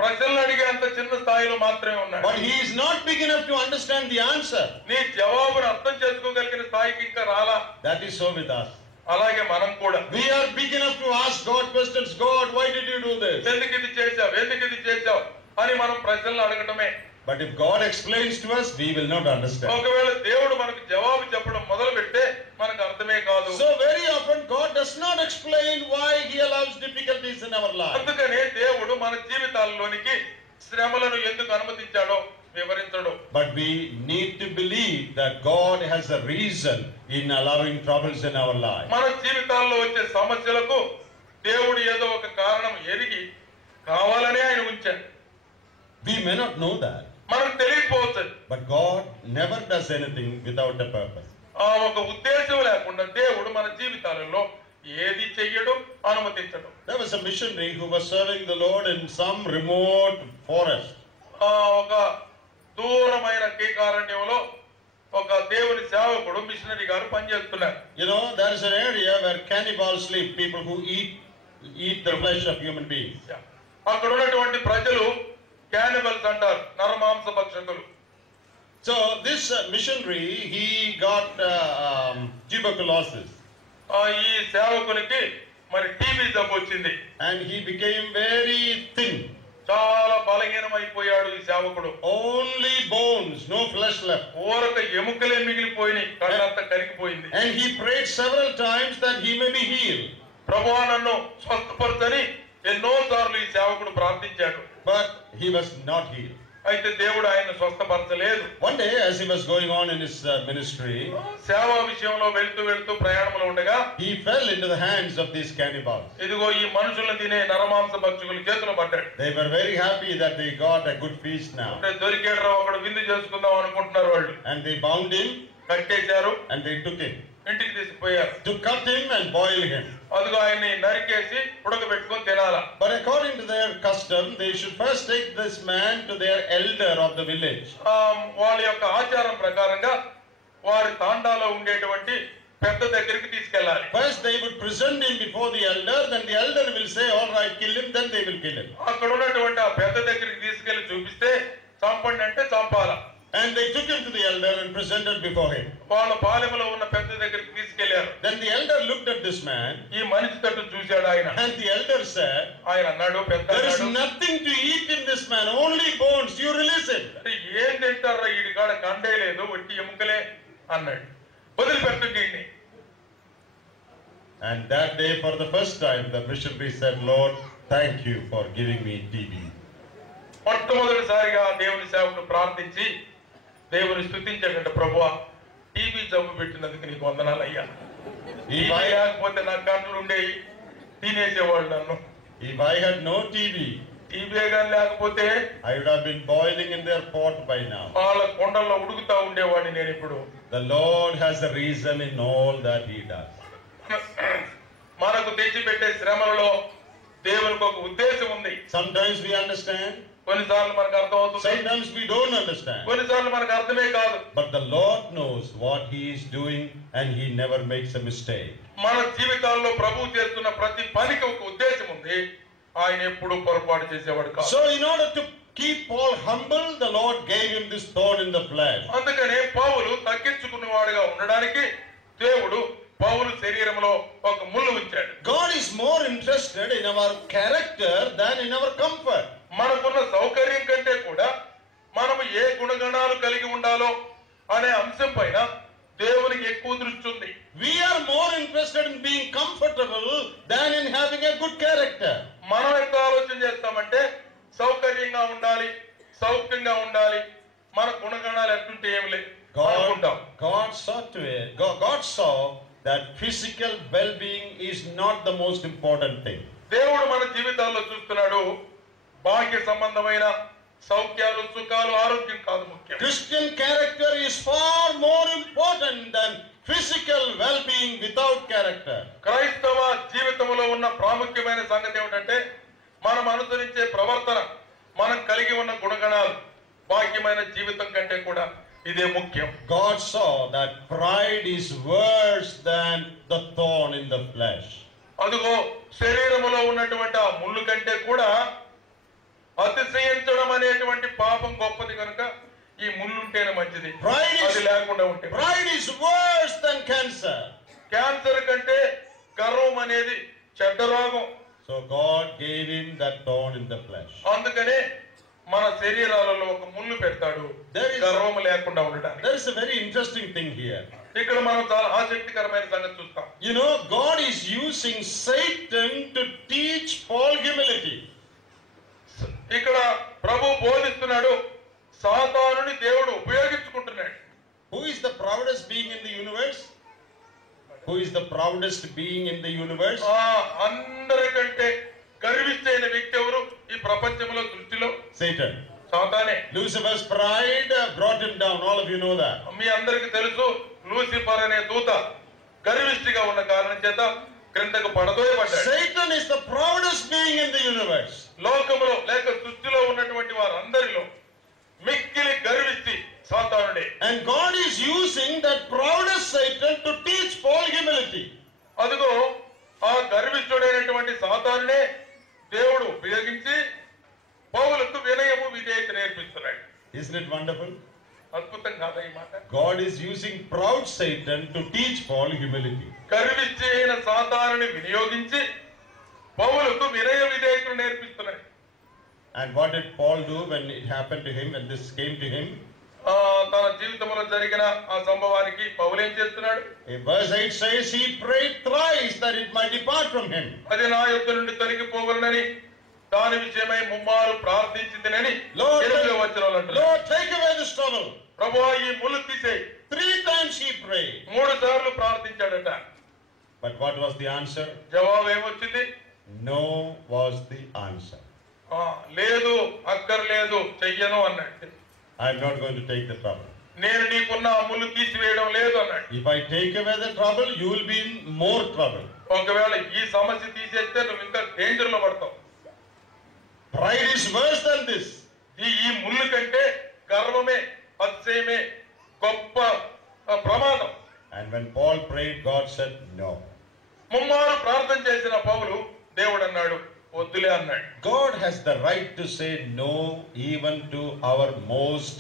ప్రశ్నలు అడిగే అంత చిన్న స్థాయిలో మాత్రమే ఉన్నాడు. But he is not big enough to understand the answer. నీ జవాబును అర్థం చేసుకోగలిగిన స్థాయికి ఇంకా రాలా. That is so with us. అలాగే మనం కూడా. We are big enough to ask God questions. God, why did you do this? ఎందుకు ఇది చేశావు అని మనం ప్రశ్నలు అడగటమే. But if God explains to us, we will not understand. ఒకవేళ దేవుడు మనకు జవాబు చెప్పడం మొదలు పెడితే మనకు అర్థమే కాదు. So very often God does not explain why he allows difficulties in our life. అందుకనే దేవుడు మన జీవితాల్లోనికి శ్రమలను ఎందుకు అనుమతించాడో వివరించడు. But we need to believe that God has a reason in allowing troubles in our life. మన జీవితాల్లో వచ్చే సమస్యలకు దేవుడు ఏదో ఒక కారణం ఎరిగి కావాలనే ఆయన ఉంచాడు. We may not know that. మనకు తెలియకపోవచ్చు. But God never does anything without a purpose. ఒక ఉద్దేశం లేకుండా దేవుడు మన జీవితాలలో ఏది చెయ్యడు, అనుమతించడు. There was a missionary who was serving the Lord in some remote forest. ఒక దూరమైన కేకారణ్యంలో ఒక దేవుని సేవకుడు మిషనరీ గారు పనిచేస్తున్నారు. There is an area where cannibals live, people who eat the flesh of human beings. అక్కడ ఉన్నటువంటి ప్రజలు క్యానిబల్స్ అంటారు, నరమాంస భక్షకులు. So this missionary, he got tuberculosis. ఈ సేవకునికి మరి టీబీ జబ్బు వచ్చింది. And he became very thin. చాలా బలహీనమైపోయాడు ఈ సేవకుడు. Only bones, no flesh left. ఊరక ఎముకలే మిగిలిపోయినాయి, కళ్ళంతా కరిగిపోయింది. And he prayed several times that he may be healed. ప్రభువా నన్ను స్వస్థపరచని ఎన్నో సార్లు ఈ సేవకుడు ప్రార్థించాడు. But he was not healed. అయితే దేవుడు ఆయన స్వస్థపరచలేదు. One day as he was going on in his ministry, సేవా విషయంలో వెళ్తూ ప్రయాణంలో ఉండగా he fell into the hands of these cannibals. ఇదిగో ఈ మనుషులను తినే నరమాంస భక్షకుల చేతిలో పడ్డాడు. They were very happy that they got a good feast now. దొరికాడు, ఒకడు విందు చేసుకుందాం అనుకుంటున్నారు వాళ్ళు. And they bound him, కట్టేశారు, and they took him, ఇంటికి తీసుకుపోయారు. to cut him and boil him. అదిగో ఆయన్ని నరికేసి ఉడకబెట్టుకొని తినాలా. But according to their custom, they should first take this man to their elder of the village. వాళ్ళ యొక్క ఆచారం ప్రకారంగా వారి తాండాలో ఉండేటువంటి పెద్ద దగ్గరికి తీసుకెళ్ళాలి. First they would present him before the elder, then the elder will say, all right, kill him, then they will kill him. అక్కడ ఉన్నటువంటి ఆ పెద్ద దగ్గరికి తీసుకెళ్లి చూపిస్తే చంపండి అంటే చంపాలా. And they took him to the elder and presented before him. వాళ్ళ పాలెంలో ఉన్న పెద్ద దగ్గరికి తీసుకెళ్లారు. Then the elder looked at this man, ఈ మనిషి తట్టు చూశాడు ఆయన. and the elder said, ఆయన అన్నాడు, పెద్ద there is nothing to eat in this man, only bones, you release him. ఏం తింటారా, ఈడి కాడ కండే లేదు, వట్టి ఎముకలే అన్నాడు. వదిలిపెట్టండి. And that day for the first time the missionary said, Lord, thank you for giving me TB. మొట్టమొదటిసారిగా దేవుని సేవకుడు ప్రార్థించి దేవుని స్తుతించాడంట, ప్రభువా టీబీ జబ్బు పెట్టినందుకు నీకు వందనాలు అయ్యా. లేకపోతే నా కంట్లు ఉండేవి, తినేసేవాళ్ళు నన్ను. If I had no TB, TB గాని లేకపోతే I would have been boiling in their pot by now. వాళ్ళ కొండల్లో ఉడుకుతా ఉండేవాడిని నేను ఇప్పుడు. The Lord has a reason in all that he does. మనకు తెచ్చిపెట్టే శ్రమలలో దేవునికి ఒక ఉద్దేశం ఉంది. Sometimes we understand, కొన్నిసార్లు మనకు అర్థం అవుతుంది, sometimes we don't understand. కొన్నిసార్లు మనకు అర్థమే కాదు. But the Lord knows what he is doing and he never makes a mistake. మన జీవితాల్లో ప్రభువు చేస్తున్న ప్రతి పనికి ఒక ఉద్దేశం ఉంది, ఆయన ఎప్పుడు పొరపాటు చేసేవాడు కాదు. So in order to keep Paul humble, the Lord gave him this thorn in the flesh. అందుకనే పౌలు తగ్గించుకున్నవాడుగా ఉండడానికి దేవుడు పౌలు శరీరంలో ఒక ముళ్ళు ఉంచాడు. God is more interested in our character than in our comfort. మనకున్న సౌకర్యం కంటే కూడా మనము ఏ గుణగణాలు కలిగి ఉండాలో అనే అంశం పైన దేవునికి ఎక్కువ దృష్టి ఉంది. We are more interested in being comfortable than in having a good character. మనం ఎంత ఆలోచన చేస్తామంటే సౌకర్యంగా ఉండాలి, సౌఖ్యంగా ఉండాలి, మన గుణగణాలు ఎట్టుంటే ఏమి లేదు. God saw that physical well-being is not the most important thing. దేవుడు మన జీవితాల్లో చూస్తున్నాడు, బాహ్య సంబంధమైన సౌఖ్యాలు, సుఖాలు, ఆరోగ్యం కాదు ముఖ్యం. Christian character is far more important than physical well-being without character. క్రైస్తవ జీవితంలో ఉన్న ప్రాముఖ్యమైన సంగతి ఏమిటంటే మనం అనుసరించే ప్రవర్తన, మనం కలిగి ఉన్న గుణగణాలు బాహ్యమైన జీవితం కంటే కూడా ఇదే ముఖ్యం. God saw that pride is worse than the thorn in the flesh. అదిగో శరీరములో ఉన్నటువంటి ఆ ముళ్ళు కంటే కూడా అతిశయించడం అనేటువంటి పాపం గొప్పది కనుక ఈ ముళ్ళు ఉంటేనే మంచిది, అది లేకుండా ఉంటే. Pride is worse than cancer. Cancer కంటే గర్వం అనేది చెడ్డ రోగం. So God gave him that thorn in the flesh. అందుకనే మన శరీరాలలో ఒక ముళ్ళు పెడతాడు గర్వం లేకుండా ఉండడానికి. There is a very interesting thing here. ఇక్కడ మనం చాలా ఆసక్తికరమైన సంగతి చూస్తాం. You know, God is using Satan to teach Paul humility. ఇక్కడ ప్రభు బోధిస్తున్నాడు, సాతానుని దేవుడు ఉపయోగించుకుంటున్నాడు. Who is the proudest being in the universe? Who is the proudest being in the universe? అందరికంటే గర్విష్ఠైన వ్యక్తి ఎవరు ఈ ప్రపంచంలో దృష్టిలో? Satan. సాతానే. Lucifer's pride brought him down. All of you know that. మీ అందరికి తెలుసు, లూసిఫర్ అనే దూత గర్విష్ఠిగా ఉన్న కారణం చేత క్రిందకు పడదోయ పడ్డాడు. Satan is the proudest being in the universe. లోకములో లేక సృష్టిలో ఉన్నటువంటి వారందరిలో మిక్కిలి గర్విష్ఠి సాతానుడే. And God is using that proudest Satan to teach Paul humility. అదిగో ఆ గర్విష్ఠుడైనటువంటి సాతానునే దేవుడు ఉపయోగించి పౌలుకు వినయము, విధేయత Isn't it wonderful? అద్భుతం కాదా ఈ మాట? God is using proud Satan to teach Paul humility. కరువిచ్చైన సాతానుని వినియోగించి పౌలుకు వినయ విధేయతను నేర్పిస్తున్నాడు. And what did Paul do when it happened to him, when this came to him? తన జీవితంలో జరిగిన ఆ సంభవానికి పౌలు ఏం చేస్తున్నాడు? Verse 8 says he prayed thrice that it might depart from him. అది నా యొద్ద నుండి తొలగిపోగలనని దాని విషయమై ముమ్మారు ప్రార్థించిందినని 8వ వచనంలో అంటాడు. Lord, take away this trouble. ప్రభువా ఈ ముళ్ళు తీసేయ్. 3 times he prayed. 3 సార్లు ప్రార్థించాడట. But what was the answer? జవాబు ఏమొచ్చింది? No was the answer. లేదు, అక్కర్లేదు, చెయ్యను అన్నాడు. I am not going to take the trouble. నేను నీకున్న ఆ ముళ్ళు తీసివేయడం లేదు అన్నాడు. If I take away the trouble, you will be in more trouble. ఒకవేళ ఈ సమస్య తీసేస్తే నువ్వు ఇంకా డేంజర్ లో పడతావు. Pride is worse than this. ఈ ముళ్ళు కంటే గర్వమే, అతిశయమే గొప్ప ప్రమాదం. And when Paul prayed, God said no. ముమ్మారు ప్రార్థన చేసిన పౌలు దేవుడు అన్నాడు వద్దులే అన్నాడు. God has the right to say no even to our most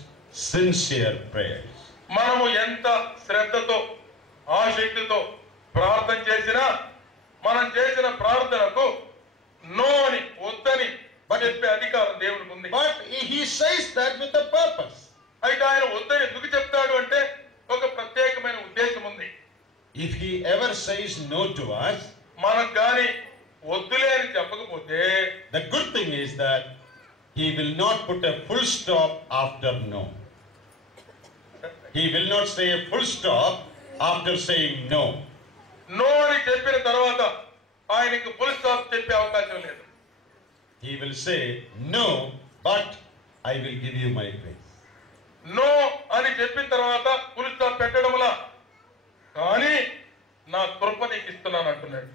sincere prayers. మనము ఎంత శ్రద్ధతో ఆసక్తితో ప్రార్థన చేసినా మనం చేసిన ప్రార్థనకు నో అని వద్దని చెప్పే అధికారం దేవునికి ఉంది. But he says that with a purpose. అయితే ఆయన వద్దని ఎందుకు చెప్తాడు అంటే ఒక ప్రత్యేకమైన ఉద్దేశం ఉంది. If he ever says no to us, మనకు గాని వద్దులే అని చెప్పకపోతే the good thing is that he will not put a full stop after no. He will not say a full stop after saying no. No అని చెప్పిన తర్వాత ఆయనకు full stop చెప్పే అవకాశం లేదు. He will say no, but I will give you my grace. No అని చెప్పిన తర్వాత ఫుల్ స్టాప్ పెట్టడంలా కానీ నా కృప నీకు ఇస్తున్నాను అంటున్నాడు.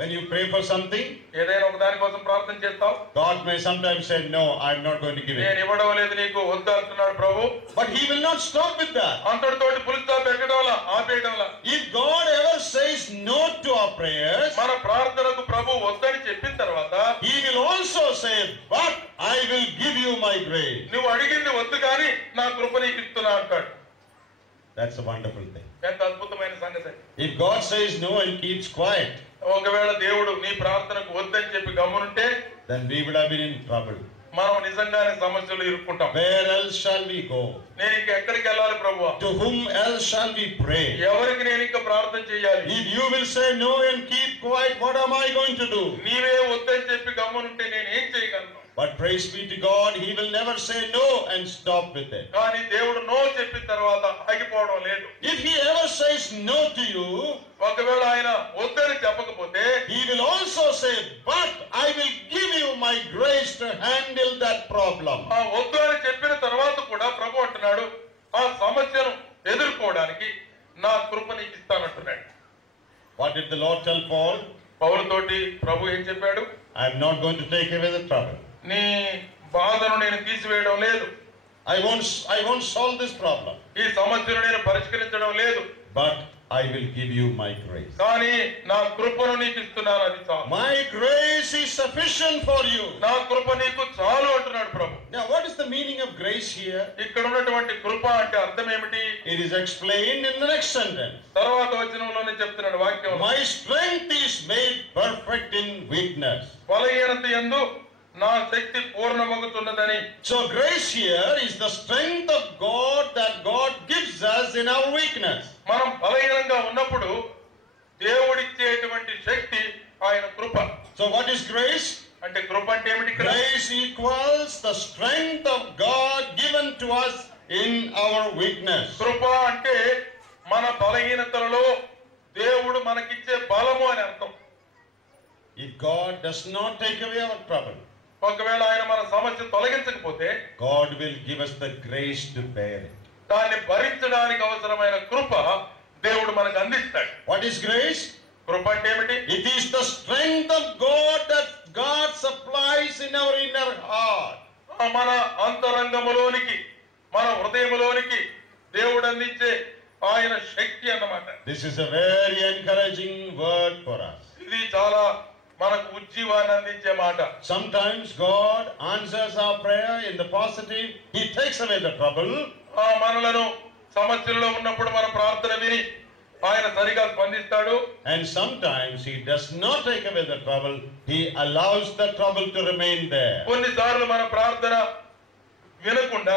When you pray for something, ఏదైనా ఒక దాని కోసం ప్రార్థన చేస్తావు. God may sometimes say no, I am not going to give it. నేను ఇవ్వడం లేదు నీకు వద్దు అంటున్నాడు Prabhu. But he will not stop with that. అంతటితోటి ఫుల్ స్టాప్ పెట్టడంలా ఆపేయడంలా. If God ever says no to our prayers, మన ప్రార్థనకు ప్రభు వద్దని చెప్పిన తర్వాత he will also say, but I will give you my grace. నువ్వు అడిగింది వద్దు కానీ నా కృప నీకు ఇస్తున్నా అంటాడు. That's a wonderful thing. ఎంత అద్భుతమైన సంగతి. If God says no and keeps quiet, ఒకవేళ దేవుడు నీ ప్రార్థనకు వద్దని చెప్పి గమ్మునుంటే then we would have been in trouble. మనం నిజంగానే సమస్యలు ఇరుక్కుంటాం. Where else shall we go? నేను ఇంకా ఎక్కడికి వెళ్ళాలి ప్రభువా? To whom else shall we pray? ఎవరికి నేను ఇంకా ప్రార్థన చేయాలి? If you will say no and keep quiet, what am I going to do? నీవే వద్దని చెప్పి గమ్మునుంటే నేను ఏం చేయగలను? But praise be to God, he will never say no and stop with it. కానీ దేవుడు నో చెప్పిన తర్వాత ఆగిపోవడం లేదు. If he ever says no to you, ఒకవేళ ఆయన వద్దని చెప్పకపోతే he will also say, but I will give you my grace to handle that problem. ఆ వద్దు అని చెప్పిన తర్వాత కూడా ప్రభు అంటున్నాడు ఆ సమస్యను ఎదుర్కోవడానికి నా కృప నీకు ఇస్తానంటున్నాడు. What did the Lord tell Paul? పౌలుతోటి ప్రభు ఏం చెప్పాడు? I am not going to take away the trouble. నీ బాధను నేను తీసివేయడం లేదు. I won't solve this problem. ఈ సమస్యను నేను పరిష్కరించడం లేదు. But I will give you my grace. కానీ నా కృపను నీకు ఇస్తున్నాను, అది చాలు. My grace is sufficient for you. నా కృప నీకు చాలు అంటున్నాడు ప్రభు. Now what is the meaning of grace here? ఇక్కడ ఉన్నటువంటి కృప అంటే అర్థం ఏమిటి? It is explained in the next sentence. తర్వాత వచనంలోనే చెప్తున్నాడు వాక్యం. My strength is made perfect in weakness. బలహీనత యందు నా శక్తి పూర్ణమగుతున్నదని. So grace here is the strength of God that God gives us in our weakness. మనం బలహీనంగా ఉన్నప్పుడు దేవుడిచ్చేటువంటి శక్తి ఆయన కృప. So what is grace? అంటే కృప అంటే ఏమిటి? Grace equals the strength of God given to us in our weakness. కృప అంటే మన బలహీనతలలో దేవుడు మనకిచ్చే బలము అని అర్థం. If God does not take away our trouble, ఒకవేళ ఆయన మన సమస్య తొలగించకపోతే God will give us the grace to bear it. దాన్ని భరించడానికి అవసరమైన కృప దేవుడు మనకు అందిస్తాడు. What is grace? కృప అంటే ఏమిటి? It is the strength of God that God supplies in our inner heart. మన అంతరంగములోనికి మన హృదయములోనికి దేవుడు అందించే ఆయన శక్తి అన్నమాట. This is a very encouraging word for us. ఇది చాలా మనకు ఉజ్జీవాన్ని అందించే మాట. Sometimes God answers our prayer in the positive. He takes away the trouble. మనలను సమస్యల్లో ఉన్నప్పుడు మన ప్రార్థన విని ఆయన సరిగా స్పందిస్తాడు. And sometimes he does not take away the trouble. He allows the trouble to remain there. కొన్నిసార్లు మన ప్రార్థన వినకుండా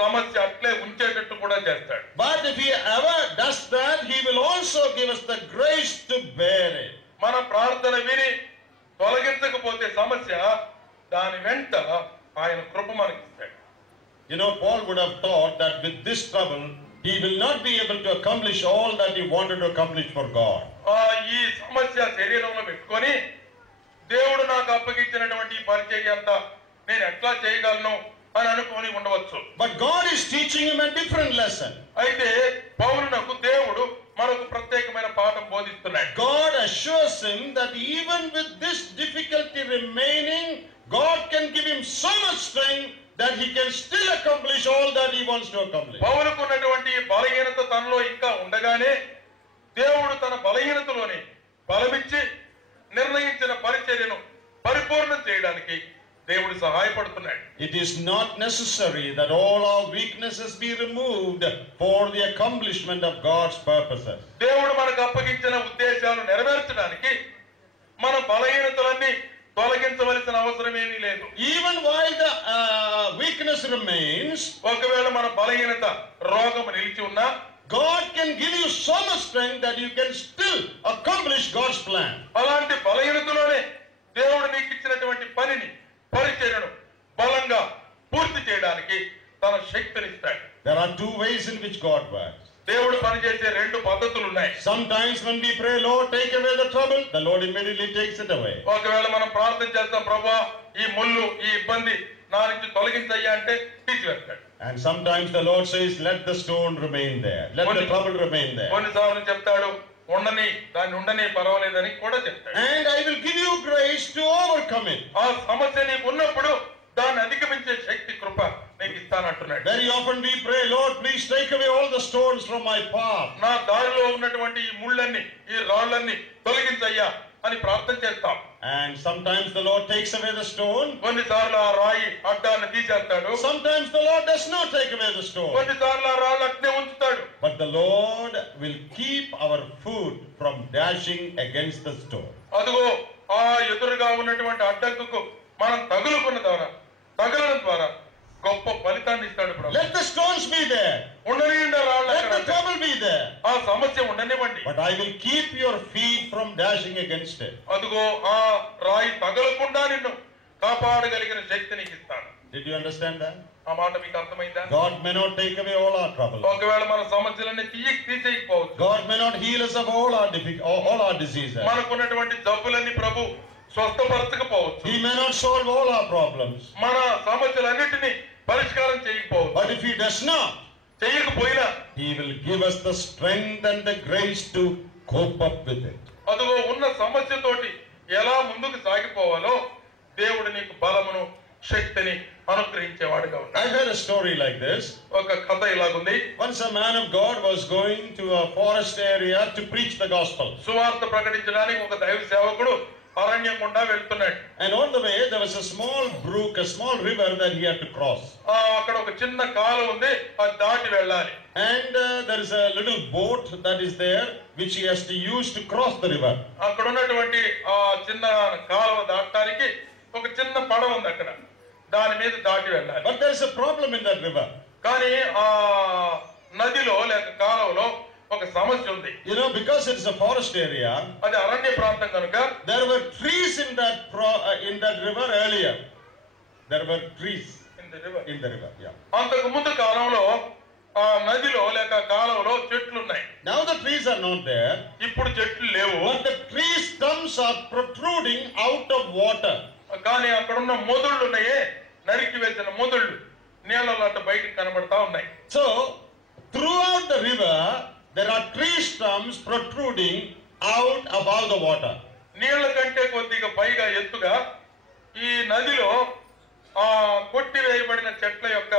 సమస్య అట్లే ఉంచేటట్టు కూడా చేస్తాడు. But if he ever does that, he will also give us the grace to bear it. మన ప్రార్థన విని తొలగించకపోతే సమస్య దాని వెంట ఆయన కృప మనకి ఇస్తాడు. You know, Paul would have thought that with this trouble he will not be able to accomplish all that he wanted to accomplish for God. ఈ సమస్య శరీరంలో పెట్టుకొని దేవుడు నాకు అప్పగించినటువంటి పరిచర్య అంతా నేను ఎట్లా చేయగలను అని అనుకొని ఉండవచ్చు. But God is teaching him a different lesson. అయితే పౌలునకు దేవుడు మరొక ప్రత్యేకమైన పాఠం బోధిస్తున్నాడు. God assures him that even with this difficulty remaining, God can give him so much strength that he can still accomplish all that he wants to accomplish. పౌలుకు ఉన్నటువంటి బలహీనత తనలో ఇంకా ఉండగానే దేవుడు తన బలహీనతలోనే బలమిచ్చి నిర్ణయించిన పరిచర్యను పరిపూర్ణం చేయడానికి దేవుడు సహాయపడుతున్నాడు. It is not necessary that all our weaknesses be removed for the accomplishment of God's purposes. దేవుడు మనకు అప్పగించిన ఉద్దేశాలు నెరవేర్చడానికి మన బలహీనతలన్నీ తొలగించవలసిన అవసరం ఏమీ లేదు. Even while the weakness remains, ఒకవేళ మన బలహీనత రోగం నిలిచి ఉన్నా God can give you so much strength that you can still accomplish God's plan. అలాంటి బలహీనతలోనే దేవుడు నీకు ఇచ్చినటువంటి పనిని పరిచర్యను బలంగా పూర్తి చేయడానికి తన శక్తిని ఇస్తాడు. There are two ways in which God works. దేవుడు పనిచేసే రెండు పద్ధతులు ఉన్నాయి. Sometimes when we pray, Lord, take away the trouble, the Lord immediately takes it away. ఒకవేళ మనం ప్రార్థన చేస్తాం, ప్రభువా ఈ ముళ్ళు ఈ ఇబ్బంది నా నుంచి తొలగించయ్యా అంటే తీసివేస్తాడు. And sometimes the Lord says, let the stone remain there, let the trouble remain there. కొన్నిసార్లు చెప్తాడు ఉండని దాన్ని ఉండని పర్వాలేదని కూడా చెప్తాడు. And I will give you grace to overcome it. ఆ సమస్య నీకు ఉన్నప్పుడు దాన్ని అధిగమించే శక్తి కృప నీకు ఇస్తానంటున్నాడు. Very often we pray, Lord, please take away all the stones from my path. నా దారిలో ఉన్నటువంటి ఈ ముళ్ళన్ని ఈ రాళ్ళన్ని తొలగించయ్యా అని ప్రార్థన చేస్తాం. And sometimes the Lord takes away the stone. కొన్నిసార్లు ఆ రాయి అడ్డాన్ని తీసేస్తాడు. Sometimes the Lord does not take away the stone. కొన్నిసార్లు ఆ రాళ్ళు అట్నే ఉంచుతాడు. But the Lord will keep our foot from dashing against the stone. అదిగో ఆ ఎదురుగా ఉన్నటువంటి అడ్డంకుకు మనం తగలడం ద్వారా గొప్ప ఫలితాన్ని ఇస్తాడు. Let the stones be there. ఉండనివ్వండి రాళ్ళు, Let the trouble be there. ఆ సమస్య ఉండనివ్వండి. But I will keep your feet from dashing against it. అదిగో ఆ రాయి తగలకుండా నిన్ను కాపాడగలిగిన శక్తి నీకు ఇస్తాను. Did you understand that? ఆ మాట మీకు అర్థమైందా? God may not take away all our troubles. ఒకవేళ మన సమస్యలన్నీ తీసేయకపోవచ్చు. God may not heal us of all our diseases. మనకున్నటువంటి జబ్బులన్నీ ప్రభు స్వస్థపరచకపోవచ్చు. He may not solve all our problems. మన సమస్యలన్నిటినీ పరిష్కారం చేయకపోవచ్చు. But if he does not, చేయకపోయినా he will give us the strength and the grace to cope up with it. అదిగో ఉన్న సమస్యతోటి ఎలా ముందుకు సాగిపోవాలో దేవుడు నీకు బలమును శక్తిని అనుగ్రహించేవాడుగా ఉన్నాడు. I heard a story like this. ఒక కథ ఇలాగుంది. Once a man of God was going to a forest area to preach the gospel. సువార్త ప్రకటించడానికి ఒక దైవ సేవకుడు అరణ్యం గుండా వెళ్తున్నాడు. And on the way there was a small brook, a small river that he had to cross. అక్కడ ఒక చిన్న కాలువ ఉంది, అది దాటి వెళ్ళాలి. And there is a little boat that is there which he has to use to cross the river. అక్కడ ఉన్నటువంటి ఆ చిన్న కాలువ దాటడానికి ఒక చిన్న పడవ ఉంది అక్కడ, దాని మీద దాటి వెళ్ళాలి. But there is a problem in that river. కానీ ఆ నదిలో లేక కాలువలో ఒక సమస్య ఉంది. You know, because it is a forest area, అది అరణ్య ప్రాంతం కనుక there were trees in that river earlier. There were trees in the river. Yeah. అంతకు ముందు కాలంలో ఆ నదిలో లేక కాలువలో చెట్లు ఉన్నాయి. Now the trees are not there. ఇప్పుడు చెట్లు లేవు. But the tree stumps are protruding out of water. కానీ అక్కడ ఉన్న మొదళ్ళు ఉన్నాయే, నరికి వేసిన మొదళ్ళు నీళ్ళలో అట్ట బయటికి కనబడతా ఉన్నాయి. So throughout the river there are tree stumps protruding out above the water. నీళ్ళ కంటే కొద్దిగా పైగా ఎత్తుగా ఈ నదిలో ఆ కొట్టి వేయబడిన చెట్ల యొక్క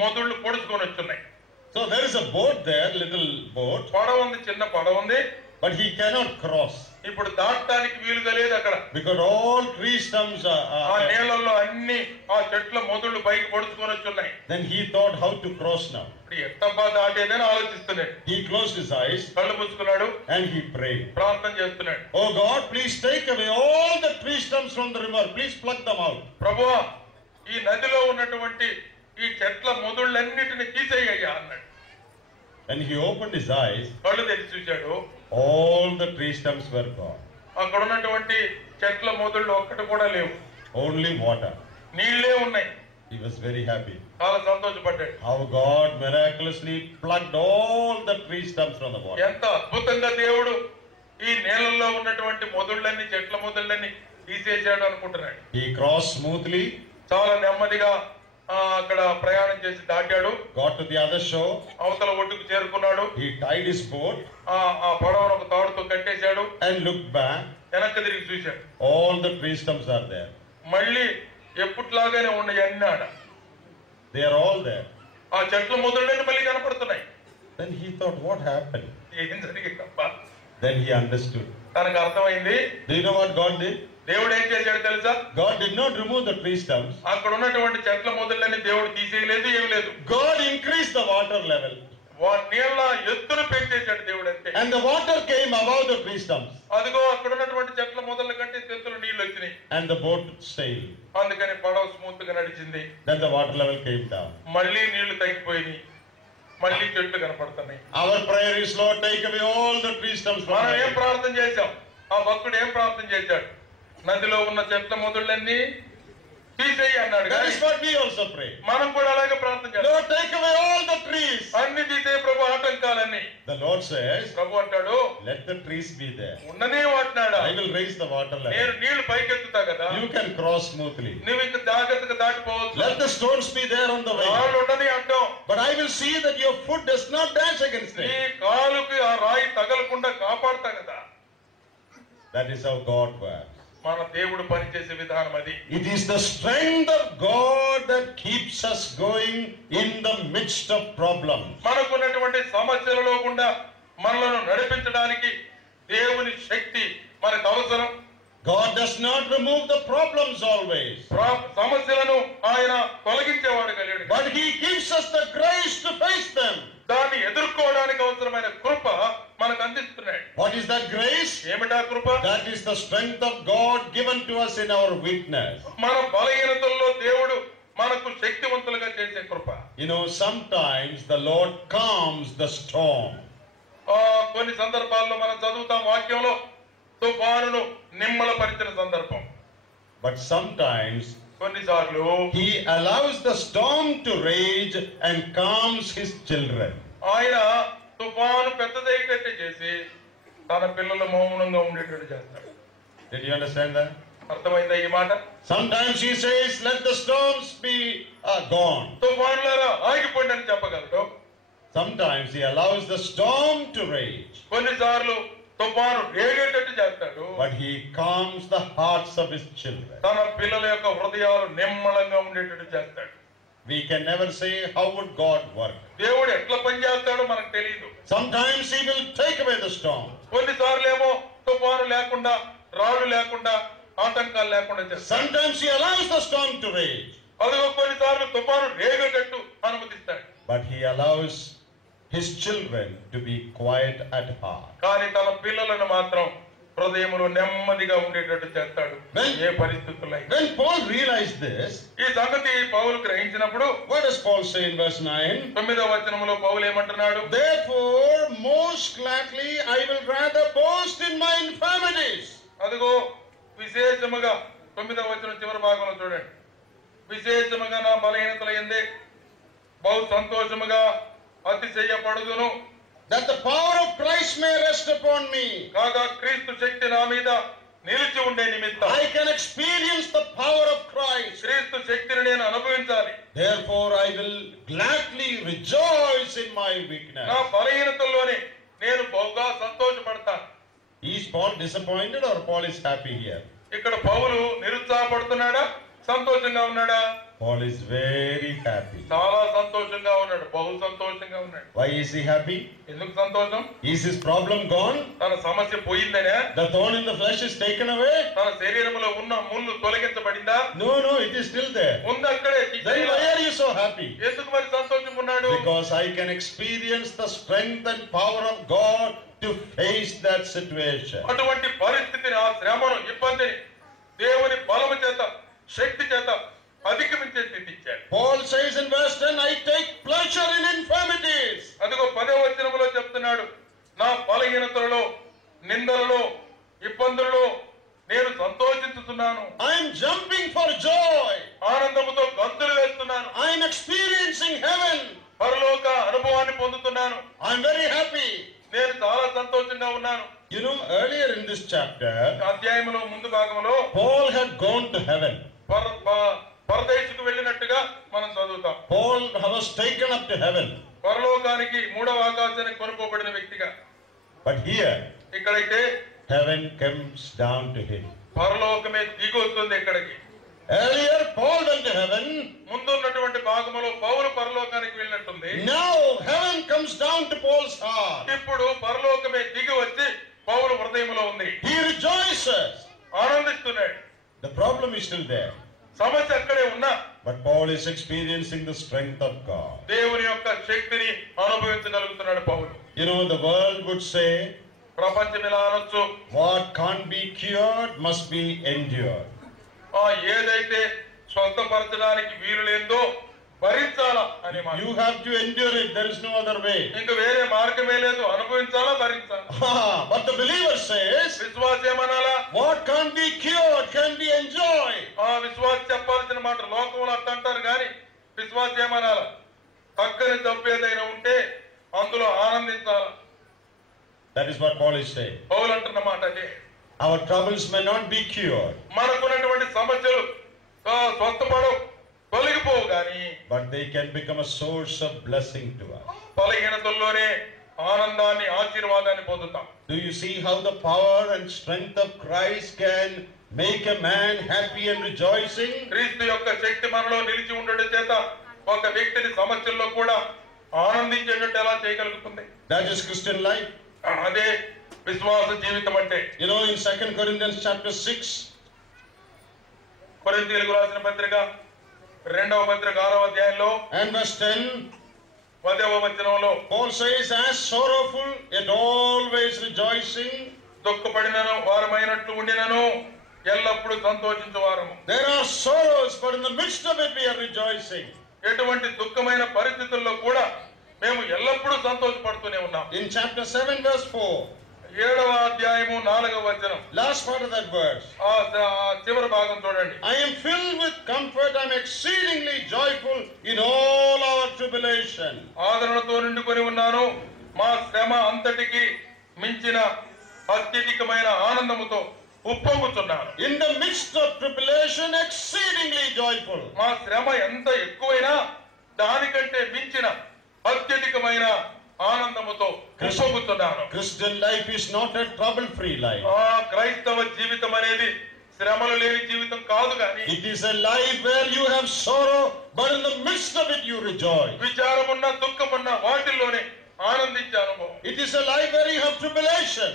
మొదళ్ళు పొడుచుకొని వచ్చున్నాయి. So there is a boat there, little boat. పడవ ఉంది, చిన్న పడవ ఉంది. But he cannot cross. ఇప్పుడు దాటడానికి వీలుగా లేదు అక్కడ. Because all tree stumps ఆ నేలల్లో అన్ని ఆ చెట్ల మొదళ్ళు పైకి పొడుచుకొని వచ్చున్నాయి. Then he thought how to cross now. ఎట్టబ్బా దాటేదని ఆలోచిస్తున్నాడు. He closed his eyes. కళ్ళు మూసుకున్నాడు. And he prayed. ప్రార్థన చేస్తున్నాడు. Oh God, please take away all the tree stumps from the river. Please pluck them out. ప్రభువా, ఈ నదిలో ఉన్నటువంటి ఈ చెట్ల మొదళ్ళన్నిటిని తీసేయ్యా అన్నాడు. When he opened his eyes, కళ్ళు తెరిచి చూశాడు. all the tree stumps were gone. అక్కడ ఉన్నటువంటి చెట్ల మొదళ్ళు ఒక్కటి కూడా లేవు. Only water. నీళ్లే ఉన్నాయి. He was very happy. చాలా సంతోషపడ్డాడు. How God miraculously plucked all the tree stumps from the water. ఎంత అద్భుతంగా దేవుడు ఈ నేలల్లో ఉన్నటువంటి మొదళ్ళన్ని చెట్ల మొదళ్ళన్ని తీసేసాడు అనుకుంటున్నాడు. He crossed smoothly. చాలా నెమ్మదిగా అక్కడ ప్రయాణం చేసి దాటాడు. Got to the other shore. అవతల ఒడ్డుకు చేరుకున్నాడు. He tied his boat. ఆ పడవను ఒక తాడుతో కట్టేశాడు. And looked back. వెనక్కి తిరిగి చూశాడు. All the tree stumps are there. మళ్ళీ ఎప్పుట్లాగానే ఉన్నాయి అన్ని ఆడ. They are all there. ఆ చెట్ల మొదళ్ళని మళ్ళీ కనపడుతున్నాయి. Then he thought, what happened? ఏం జరిగిందబ్బా? Then he understood. తనకు అర్థమైంది. Do you know what God did? దేవుడు ఏం చేశాడు తెలుసా? God did not remove the tree stumps. అక్కడ ఉన్నటువంటి చెట్ల మొదళ్ళని దేవుడు తీసేయలేదు, ఏం లేదు. God increased the water level. నీళ్ళ ఎత్తును పెంచేశాడు దేవుడు అంతే. And the water came above the tree stumps. అదిగో అక్కడ ఉన్నటువంటి చెట్ల మొదళ్ళ కంటే ఎత్తులు నీళ్లు వచ్చినాయి. And the boat sailed. అందుకని పడవ స్మూత్ గా నడిచింది. Then the water level came down. మళ్ళీ నీళ్లు తగ్గిపోయినాయి. మళ్ళీ చెట్లు కనపడుతున్నాయి. Our prayer is, Lord, take away all the tree stumps. మనం ఏం ప్రార్థన చేశాం? ఆ భక్తుడు ఏం ప్రార్థన చేశాడు? నదిలో ఉన్న చెట్ల మొదళ్ళన్నీ తీసేయి అన్నాడు. That is what we also pray. మనం కూడా అలాగే ప్రార్థన చేస్తాం. Lord, take away all the trees. అన్ని తీసే ప్రభు, ఆటంకాలన్నీ. The Lord says, ప్రభు అంటాడు, let the trees be there. ఉన్ననే వాటినాడా, I will raise the water level. నేను నీళ్లు పైకెత్తుతా కదా, You can cross smoothly. నువ్వు ఇంకా జాగ్రత్తగా దాటిపోవచ్చు. Let the stones be there on the way. రాళ్ళు ఉండని అడ్డం. But I will see that your foot does not dash against నీ it. కాలుకి ఆ రాయి తగలకుండా కాపాడుతా కదా. That is how God works. మన దేవుడు పనిచేసే విధానం అది. It is the strength of God that keeps us going in the midst of problems. మనకున్నటువంటి సమస్యలలో గుండా మనలను నడిపించడానికి దేవుని శక్తి మనకు అవసరం. God does not remove the problems always. సమస్యలను ఆయన తొలగించేవాడు కలిగాడు. But He gives us the grace to face them. దాన్ని ఎదుర్కోవడానికి అవసరమైన కృప మనకు అందిస్తున్నాడు. What is that grace? ఏమిటా కృప? That is the strength of God given to us in our weakness. మన బలహీనతల్లో దేవుడు మనకు శక్తివంతులుగా చేసే కృప. You know, sometimes the Lord calms the storm. కొన్ని సందర్భాల్లో మనం చదువుతాం వాక్యంలో తుఫానును నిమ్మలపరిచిన సందర్భం. But sometimes కొన్నిసార్లు He allows the storm to rage and calms His children. ఆయన తుఫాను పెద్దదయ్యేటట్టు చేసి తన పిల్లలు మౌనంగా ఉండేటట్టు చేస్తాడు. Did you understand that? అర్థమైందా ఈ మాట? Sometimes He says, let the storms be gone. తుఫానులారా ఆగిపోండి అని చెప్పగలడు. Sometimes He allows the storm to rage. కొన్నిసార్లు తుఫాను రేగేటట్టు చేస్తాడు. But He calms the hearts of His children. తన పిల్లల యొక్క హృదయాలు నిమ్మలంగా ఉండేటట్టు చేస్తాడు. We can never say how would God work. దేవుడు ఎట్లా పనిచేస్తాడో మనకు తెలియదు. Sometimes He will take away the storm. కొన్నిసార్లు ఏమో తుఫాను లేకుండా, రాళ్ళు లేకుండా, ఆటంకాలు లేకుండా చేస్తాడు. Sometimes He allows the storm to rage. అదిగో కొన్నిసార్లు తుఫాను రేగేటట్టు అనుమతిస్తాడు. But He allows His children to be quiet at heart. కానీ తన పిల్లలను మాత్రం హృదయములో నెమ్మదిగా ఉండేటట్టు చేస్తాడు. ఏ పరిస్థితుల్లో. When Paul realized this, ఈ సంగతి పౌలు గ్రహించినప్పుడు, what does Paul say in verse 9? 9వ వచనములో పౌలు ఏమంటున్నాడు? Therefore most gladly I will rather boast in my infirmities. అదిగో విశేషముగా 9వ వచనం చివరి భాగంలో చూడండి. విశేషముగా నా బలహీనతల యందే బహు సంతోషముగా అతిశయపడుదును. That the power of Christ may rest upon me. కాగా క్రీస్తు శక్తి నా మీద నిలిచి ఉండే నిమిత్తం I can experience the power of Christ. క్రీస్తు శక్తిని నేను అనుభవించాలి. Therefore I will gladly rejoice in my weakness. నా బలహీనతల్లోనే నేను బహుగా సంతోషపడతాను. Is Paul disappointed or Paul is happy here? ఇక్కడ పౌలు నిరుత్సాహపడుతున్నాడా, సంతోషంగా ఉన్నాడా? Paul is very happy. చాలా సంతోషంగా ఉన్నాడు, బహు సంతోషంగా ఉన్నాడు. Why is he happy? ఎందుకు సంతోషం? Is his problem gone? తన సమస్య పోయిందనే? The thorn in the flesh is taken away? తన శరీరములో ఉన్న ముళ్ళు తొలగించబడిందా? No, it is still there. ఉంది అక్కడే. Then why are you so happy? ఎందుకు మరి సంతోషంగా ఉన్నాడు? Because I can experience the strength and power of God to face that situation. అటువంటి పరిస్థితిని, ఆ శ్రమను, ఇబ్బందిని దేవుని బలము చేత, శక్తి చేత అధిగమించే స్థితి ఇచ్చాడు. Paul says in verse 10, I take pleasure in infirmities. అదిగో 10వ వచనములో చెప్తున్నాడు, నా బలహీనతలలో, నిందలలో, ఇబ్బందులలో నేను సంతోషిస్తున్నాను. I am jumping for joy. ఆనందముతో గంతులు వేస్తున్నాను. I am experiencing heaven. పరలోక అనుభవాన్ని పొందుతున్నాను. I am very happy. నేను చాలా సంతోషంగా ఉన్నాను. You know, earlier in this chapter, అధ్యాయములో ముందు భాగంలో Paul had gone to heaven. పరదేశుకు వెళ్ళినట్టుగా మనం చదువుతాం. Paul was taken up to heaven. పరలోకానికి, 3వ ఆకాశానికి కొనుక్కోబడిన వ్యక్తిగా. But here, ఇక్కడైతే heaven comes down to him. పరలోకమే దిగొస్తుంది ఇక్కడికి. Earlier, Paul went to heaven. ముందున్నటువంటి భాగంలో పౌలు పరలోకానికి వెళ్ళినట్టుంది. Now, heaven comes down to Paul's heart. ఇప్పుడు పరలోకమే దిగి వచ్చి పౌలు హృదయంలో ఉంది. He rejoices. ఆనందిస్తున్నాడు. The problem is still there. సమస్య అక్కడే ఉన్నా, But Paul is experiencing the strength of God. దేవుని యొక్క శక్తిని అనుభవించగలుగుతున్నాడు పౌలు. You know, the world would say, ప్రపంచం ఇలా అనొచ్చు, what can't be cured must be endured. ఏదైతే స్వస్థపరచడానికి వీలు లేదో భరించాలా అని. You have to endure it. There is no other way. ఇంకా వేరే మార్గమే లేదు. అనుభవించాలా, భరించాలా. But the believer says, విశ్వాసం ఏమనాలా? what can't be cured can be enjoyed. విశ్వాసం చెప్పాల్సిన మాట లోకంలో అట్ట అంటారు కానీ విశ్వాసం ఏమనాలా? తగ్గని తప్పు ఏదైనా ఉంటే అందులో ఆనందించాలా. That is what Paul is saying. పౌలు అంటున్న మాట అదే. Our troubles may not be cured, మనకున్నటువంటి సమస్యలు స్వస్థపడవు, తొలగిపోవు కానీ, but they can become a source of blessing to us. బలహీనతల్లోనే ఆనందాన్ని, ఆశీర్వాదాన్ని పొందుతాం. Do you see how the power and strength of Christ can make a man happy and rejoicing? క్రీస్తు యొక్క శక్తి మనలో నిలిచి ఉండడం చేత ఒక వ్యక్తిని సమస్యల్లో కూడా ఆనందించేటట్టు ఎలా చేయగలుగుతుంది? That is Christian life. అదే విశ్వాస జీవితం అంటే. You know, in 2 Corinthians chapter 6, కొరింథీయులకు రాసిన పత్రిక 2వ పత్రిక 6వ అధ్యాయంలో and verse 10, 10వ వచనంలో Paul says, as sorrowful yet always rejoicing. దుఃఖపడినను వారమైనట్లు ఉండినను ఎల్లప్పుడూ సంతోషించువారము. There are sorrows, but in the midst of it we are rejoicing. ఎటువంటి దుఃఖమైన పరిస్థితుల్లో కూడా మేము ఎల్లప్పుడూ సంతోషపడుతూనే ఉన్నాం. In chapter 7 verse 4, 7వ అధ్యాయము 4వ వచనం, last part of that verse, చివరి భాగం చూడండి. I am filled with comfort, I am exceedingly joyful in all our tribulation. ఆదరణతో నిండుకొని ఉన్నాను, మా శ్రమ అంతటికి మించిన అత్యధికమైన ఆనందముతో ఉప్పొంగుతున్నాను. In the midst of tribulation, exceedingly joyful. మా శ్రమ ఎంత ఎక్కువైనా దానికంటే మించిన అత్యధికమైన ఆనందముతో ఉప్పొంగుతున్నాను. Christian life is not a trouble-free life. క్రైస్తవ జీవితం అనేది శ్రమలు లేని జీవితం కాదు కానీ, it is a life where you have sorrow, but in the midst of it you rejoice. విచారమున్న, దుఃఖమున్న వాటిల్లోనే ఆనందించే అనుభవం. It is a life where you have tribulation,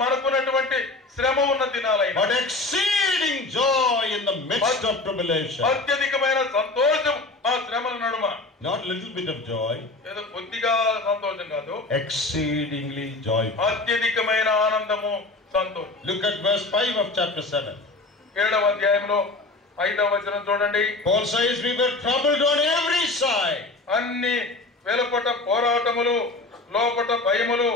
మనకున్నటువంటి శ్రమ ఉన్న దినాలైన, but exceeding joy in the midst of tribulation. అత్యధికమైన సంతోషం ఆ శ్రమల నడుమ. Not little bit of joy, ఏదో కొద్దిగా సంతోషం కాదు, exceedingly joyful. అత్యధికమైన ఆనందము, సంతోషం. Look at verse 5 of chapter 7. 7వ అధ్యాయంలో 5వ వచనం చూడండి. Paul says, we were troubled on every side. అన్ని వెలుపట పోరాటములు, లోపట భయములు,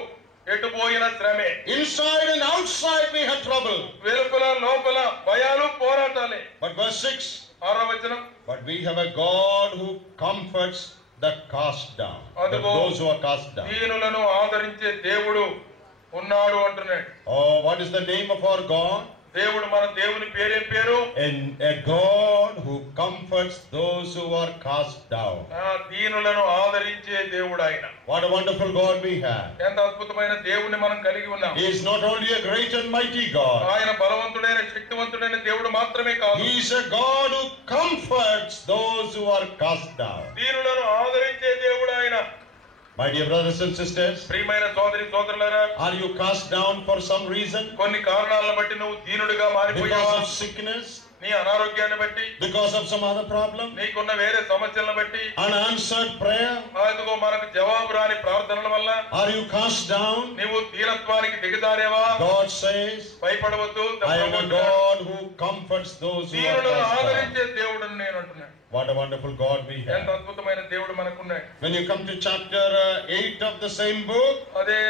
ఎటుపోయిన శ్రమే. Inside and outside we had trouble. వెలుపల లోపల భయాలు, పోరాటాలే. But verse 6, 6వ వచనం, but we have a God who comforts the cast down, those who are cast down. దీనులను ఆదరించే దేవుడు ఉన్నాడు అంటున్నాడు. Oh, what is the name of our God? దేవుడు, మన దేవుని పేరేం పేరు? And a God who comforts those who are cast down. దీనులను ఆదరించే దేవుడు ఆయన. What a wonderful God we have. ఎంత అద్భుతమైన దేవుణ్ణి మనం కలిగి ఉన్నాం. He is not only a great and mighty God. ఆయన బలవంతుడైన, శక్తివంతుడైన దేవుడు మాత్రమే కాదు, He is a God who comforts those who are cast down. దీనులను ఆదరించే దేవుడు ఆయన. My dear brothers and sisters, ప్రియమైన సోదరి సోదరులారా, are you cast down for some reason? కొన్ని కారణాలను బట్టి నువ్వు దీనుడిగా మారిపోయావా? Because of sickness? నీ అనారోగ్యాన్ని బట్టి, Because of some other problem? నీకున్న వేరే సమస్యలను బట్టి, Unanswered prayer? అదిగో మనకు జవాబు రాని ప్రార్థనల వల్ల Are you cast down? నీవు దీనత్వానికి దిగజారేవా? God says, భయపడవద్దు, I am a God who comforts those who are దీనులను cast down. ఆదరించే దేవుడని నేను అంటున్నాను. What a wonderful God we ఎంత have. అద్భుతమైన దేవుడు మనకున్నాడు. When you come to chapter 8 of the same book, అదే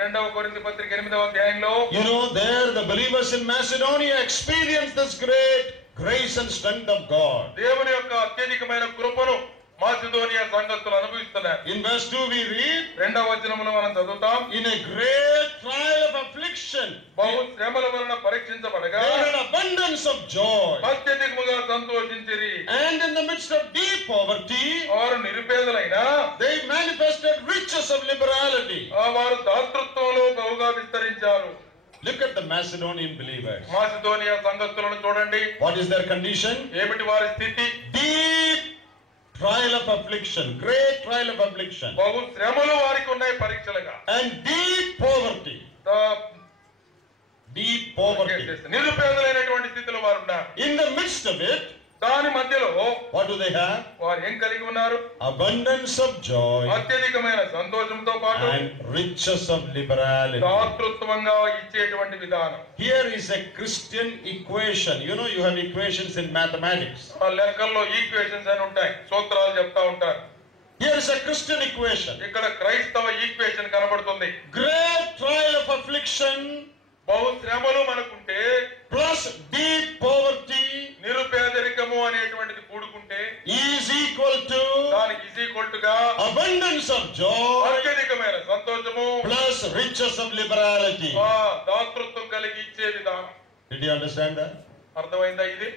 2వ కొరింథీ పత్రిక 8వ అధ్యాయంలో, you know, there the believers in Macedonia experienced this great grace and strength of God. దేవుని యొక్క అత్యధికమైన కృపను మాసిదోనియా సంఘస్థులు అనుభవిస్తున్నారు. In verse 2 we read, 2వ వచనములో మనం చదువుతాం, in a great trial of affliction, బహు శ్రమల వలన పరీక్షించబడగా they had abundance of joy. అత్యధికముగా సంతోషించిరి. And in the midst of deep poverty, వారు నిరుపేదలైనా they manifested riches of liberality. వారు దాతృత్వంలో బహుగా విస్తరించారు. Look at the Macedonian believers. Macedonia సంఘస్థులను చూడండి. What is their condition? ఏమిటి వారి స్థితి? Deep trial of affliction, great trial of affliction, బహు శ్రమలు వారికి ఉన్నాయి పరీక్షలుగా. and deep poverty. Deep poverty. నిరుపేదలైనటువంటి స్థితిలో వారు ఉన్నారు. In the midst of it, దాని మధ్యలో what do they have? వారు ఏం కలిగి ఉన్నారు? Abundance of joy అత్యధికమైన సంతోషంతో పాటు and riches of liberality. దాతృత్వంగా ఇచ్చేటువంటి విధానం. Here is a Christian equation. You know, you have equations in mathematics. ఆ లెక్కల్లో ఈక్వేషన్స్ అని ఉంటాయి, సూత్రాలు చెప్తా ఉంటారు. Here is a Christian equation. ఇక్కడ క్రైస్తవ ఈక్వేషన్ కనబడుతుంది. Great trial of affliction బహు శ్రమలు మనకుంటే plus deep poverty నిరుపేదరికము అనేటువంటిది కూడుకుంటే is equal to దానికి ఈజ్ ఈక్వల్ టు గా abundance of joy అత్యధికమైన సంతోషము plus riches of liberality. దాతృత్వం కలిగి ఇచ్చే విధానం. Did you understand that? అర్థమైందా ఇది?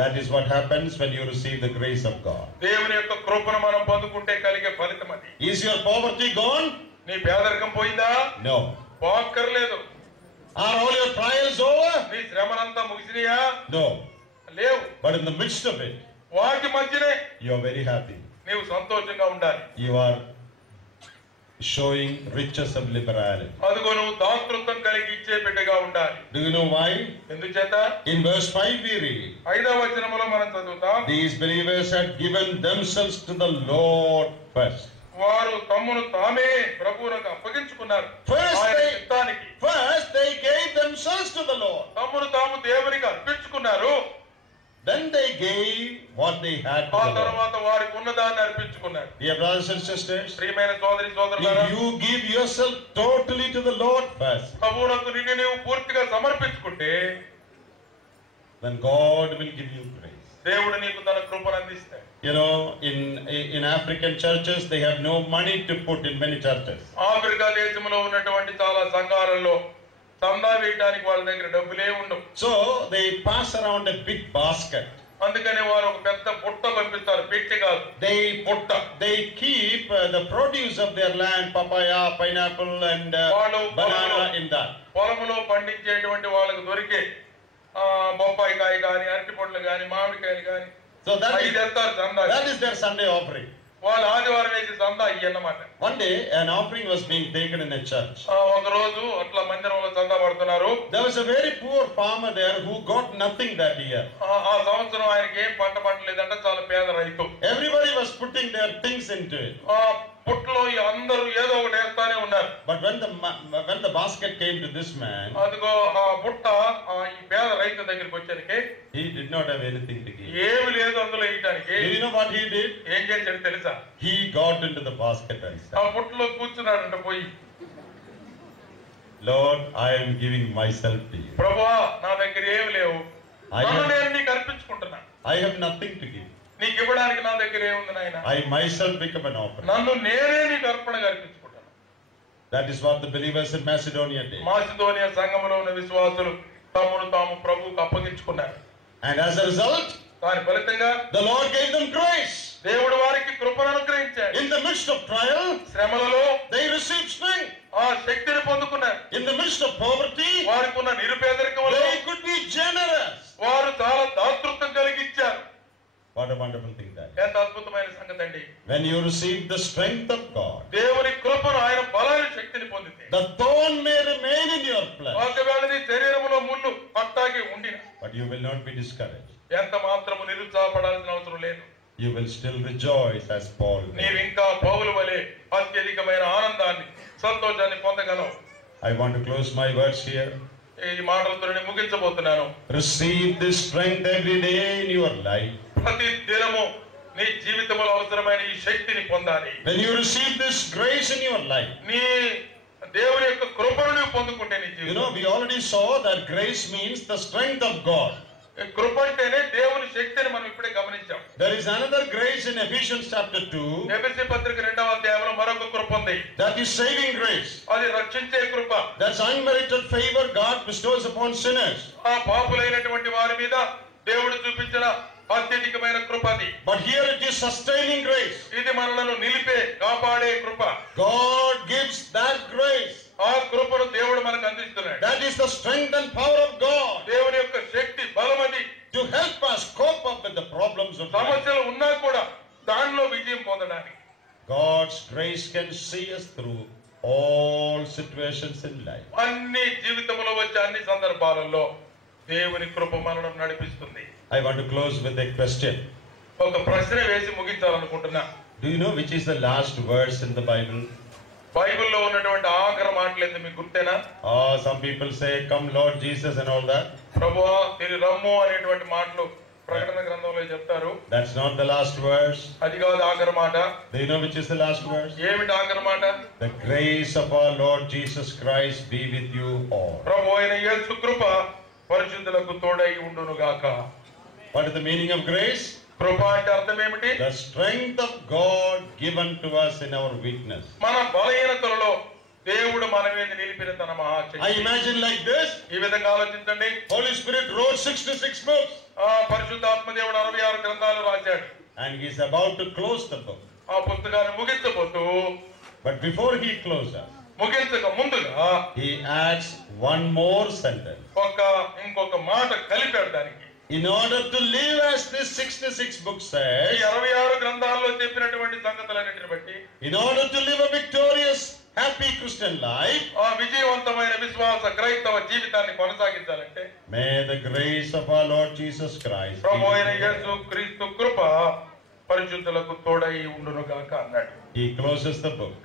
That is what happens when you receive the grace of God. దేవుని యొక్క కృపను మనం పొందుకుంటే కలిగే ఫలితం అది. Is your poverty gone? నీ పేదరికం పోయిందా? No. పోక్కర్లేదు. Are all your trials over? నీ శ్రమలంతా ముగిసినాయా? No. లేవు. But in the midst of it, వాటి మధ్యనే you are very happy. నీవు సంతోషంగా ఉండాలి. You are showing riches of liberality. అదిగో నువ్వు దాతృత్వం కలిగి ఇచ్చే బిడ్డగా ఉండాలి. Do you know why? ఎందుచేత? In verse 5 we read, 5వ వచనములో మనం చదువుతాం, these believers had given themselves to the Lord first. వారు తమ్మును తామే ప్రభువునకు అప్పగించుకున్నారు. First they gave themselves to the Lord. తమ్మును తాము దేవునికి అర్పించుకున్నారు. Then they gave what they had to ఆ the Lord. తర్వాత వారికి ఉన్నదాన్ని అర్పించుకున్నారు. Dear brothers and sisters, ప్రియమైన సోదరి సోదరులారా, if you give yourself totally to the Lord first, ప్రభువునకు నిన్ను నీవు పూర్తిగా సమర్పించుకుంటే then God will give you grace. దేవుడు నీకు తన కృపను అందిస్తాడు. You know, in African churches they have no money to put in many churches. Africa దేశంలో ఉన్నటువంటి చాలా సంఘాలలో చందా వేయడానికి వాళ్ళ దగ్గర డబ్బులే ఉండవు. So they pass around a big basket. అందుకనే వారు ఒక పెద్ద బుట్ట పంపిస్తారు, పెట్టి కాదు, They keep the produce of their land, papaya, pineapple and banana in that. పొలములో పండించేటువంటి వాళ్ళకు దొరికే బొప్పాయి కాయ గాని, అరటి పండ్లు గాని, మామిడికాయలు గాని, So that is their Sunday offering. వాళ్ళు ఆదివారం వేసి చందా అన్నమాట. One day an offering was being taken in a church. ఒక రోజు అట్లా మందిరంలో చందా పడుతున్నారు. There was a very poor farmer there who got nothing that year. ఆ సంవత్సరం ఆయనకి ఏం పంట పండలేదంటే చాలా పేద రైతు. Everybody was putting their things into it. పుట్లో అందరూ ఏదో ఒకటి వేస్తానే ఉన్నారు. But when the basket came to this man, అదిగో ఆ బుట్ట ఈ పేద రైతు దగ్గరికి వచ్చేసరికి he did not have anything to give. ఏమీ లేదు అందులో వేయడానికి. Do you know what he did? ఏం చేశాడు తెలుసా? He got into the basket and ఆ said, బుట్టలో కూర్చున్నాడంట పోయి, Lord, I am giving myself to you. ప్రభువా నా దగ్గర ఏమీ లేవు, నన్ను నేను నీకు అర్పించుకుంటున్నా. I have nothing to give. నీకు ఇవ్వడానికి నా దగ్గర ఏముంది నాయన? I myself become an offering. నన్ను నేనే నీకు అర్పణగా అర్పించుకుంటాను. That is what the believers in Macedonia did. Macedonia సంఘములో ఉన్న విశ్వాసులు తమను తాము ప్రభువుకు అప్పగించుకున్నారు. And as a result, దాని ఫలితంగా the Lord gave them grace. దేవుడు వారికి కృపను అనుగ్రహించాడు. In the midst of trial, శ్రమలలో they received strength. ఆ శక్తిని పొందుకున్నారు. In the midst of poverty, వారికి ఉన్న నిరుపేదరికంలో they could be generous. వారు చాలా దాతృత్వం కలిగి ఇచ్చారు. What a a wonderful thing that is. ఎంత అద్భుతమైన సంగతి అండి. When you receive the strength of God, దేవుని కృపను, ఆయన బలాన్ని, శక్తిని పొందితే, the thorn may remain in your flesh, ఒకవేళ నీ శరీరములో ముళ్ళు అట్టాగే ఉండిన, but you will not be discouraged. ఎంత మాత్రము నిరుత్సాహపడాల్సిన అవసరం లేదు. You will still rejoice as Paul did. నీవు ఇంకా పౌలు వలె అత్యధికమైన ఆనందాన్ని, సంతోషాన్ని పొందగలవు. I want to close my words here. ఈ మాటలతో నేను ముగించబోతున్నాను. Receive this strength every day in your life. ప్రతి దినము నీ జీవితంలో అవసరమైన ఈ శక్తిని పొందాలి. When you receive this grace in your life, నీ దేవుని యొక్క కృపను నీవు పొందుకుంటే నీ you జీవితం. know, we already saw that grace means the strength of God. కృప అంటేనే దేవుని శక్తిని మనం ఇప్పుడే గమనించాం. There is another grace in Ephesians chapter 2. ఎఫెసీ పత్రిక 2వ అధ్యాయంలో మరొక కృప ఉంది. That is saving grace. అది రక్షించే కృప. That's unmerited favor God bestows upon sinners. ఆ పాపులైనటువంటి వారి మీద దేవుడు చూపించిన అత్యధికమైన కృప అది. But here it is sustaining grace. ఇది మనలను నిలిపే, కాపాడే కృప. God gives that grace. ఆ కృపను దేవుడు మనకు అందిస్తున్నాడు. That is the strength and power of God దేవుని యొక్క శక్తి, బలమది, to help us cope up with the problems of life. సమస్యలు ఉన్నా కూడా దానిలో విజయం పొందడానికి. God's grace can see us through all situations in life. అన్ని జీవితంలో వచ్చే అన్ని సందర్భాలలో దేవుని కృప మనల్ని నడిపిస్తుంది. I want to close with a question. ఒక ప్రశ్న వేసి ముగించాలనుకుంటున్నా. Do you know which is the last verse in the Bible? బైబిల్లో ఉన్నటువంటి ఆఖరి మాటలు ఏందో మీకు గుర్తేనా? Some people say, "Come, Lord Jesus," and all that. ప్రభువా తిరిగి రమ్ము అనేటువంటి మాటలు ప్రకటన గ్రంథంలో చెప్తారు. That's not the last verse. అది కాదు ఆఖరి మాట. Do you know which is the last verse? ఏమిటి ఆఖరి మాట? The grace of our Lord Jesus Christ be with you all. ప్రభు అయిన యేసు కృప పరిశుద్ధులకు తోడై ఉండును గాక. What is the meaning of grace? కృప అంటే అర్థం ఏమిటి? The strength of God given to us in our weakness. మన బలహీనతలలో దేవుడు మన మీద నిలిపిన తన మహాశక్తి. I imagine like this. ఈ విధంగా ఆలోచించండి. Holy Spirit wrote 66 books. పరిశుద్ధాత్మ దేవుడు 66 గ్రంథాలు రాశాడు. And he is about to close the book. ఆ పుస్తకాన్ని ముగించబోతూ, But before he closes, ముగించక ముందుగా he adds one more sentence. ఇంకొక మాట కలిపాడు దానికి. In order to live as this 66 book says, 66 గ్రంథాల్లో చెప్పినటువంటి సంగతులన్నిటిని బట్టి, in order to live a victorious, happy Christian life, ఆ విజయవంతమైన విశ్వాస క్రైస్తవ జీవితాన్ని కొనసాగించాలంటే, may the grace of our Lord Jesus Christ, ప్రభు అయిన యేసు క్రీస్తు కృప పరిశుద్ధులకు తోడై ఉండును గాక అన్నాడు. he closes the book.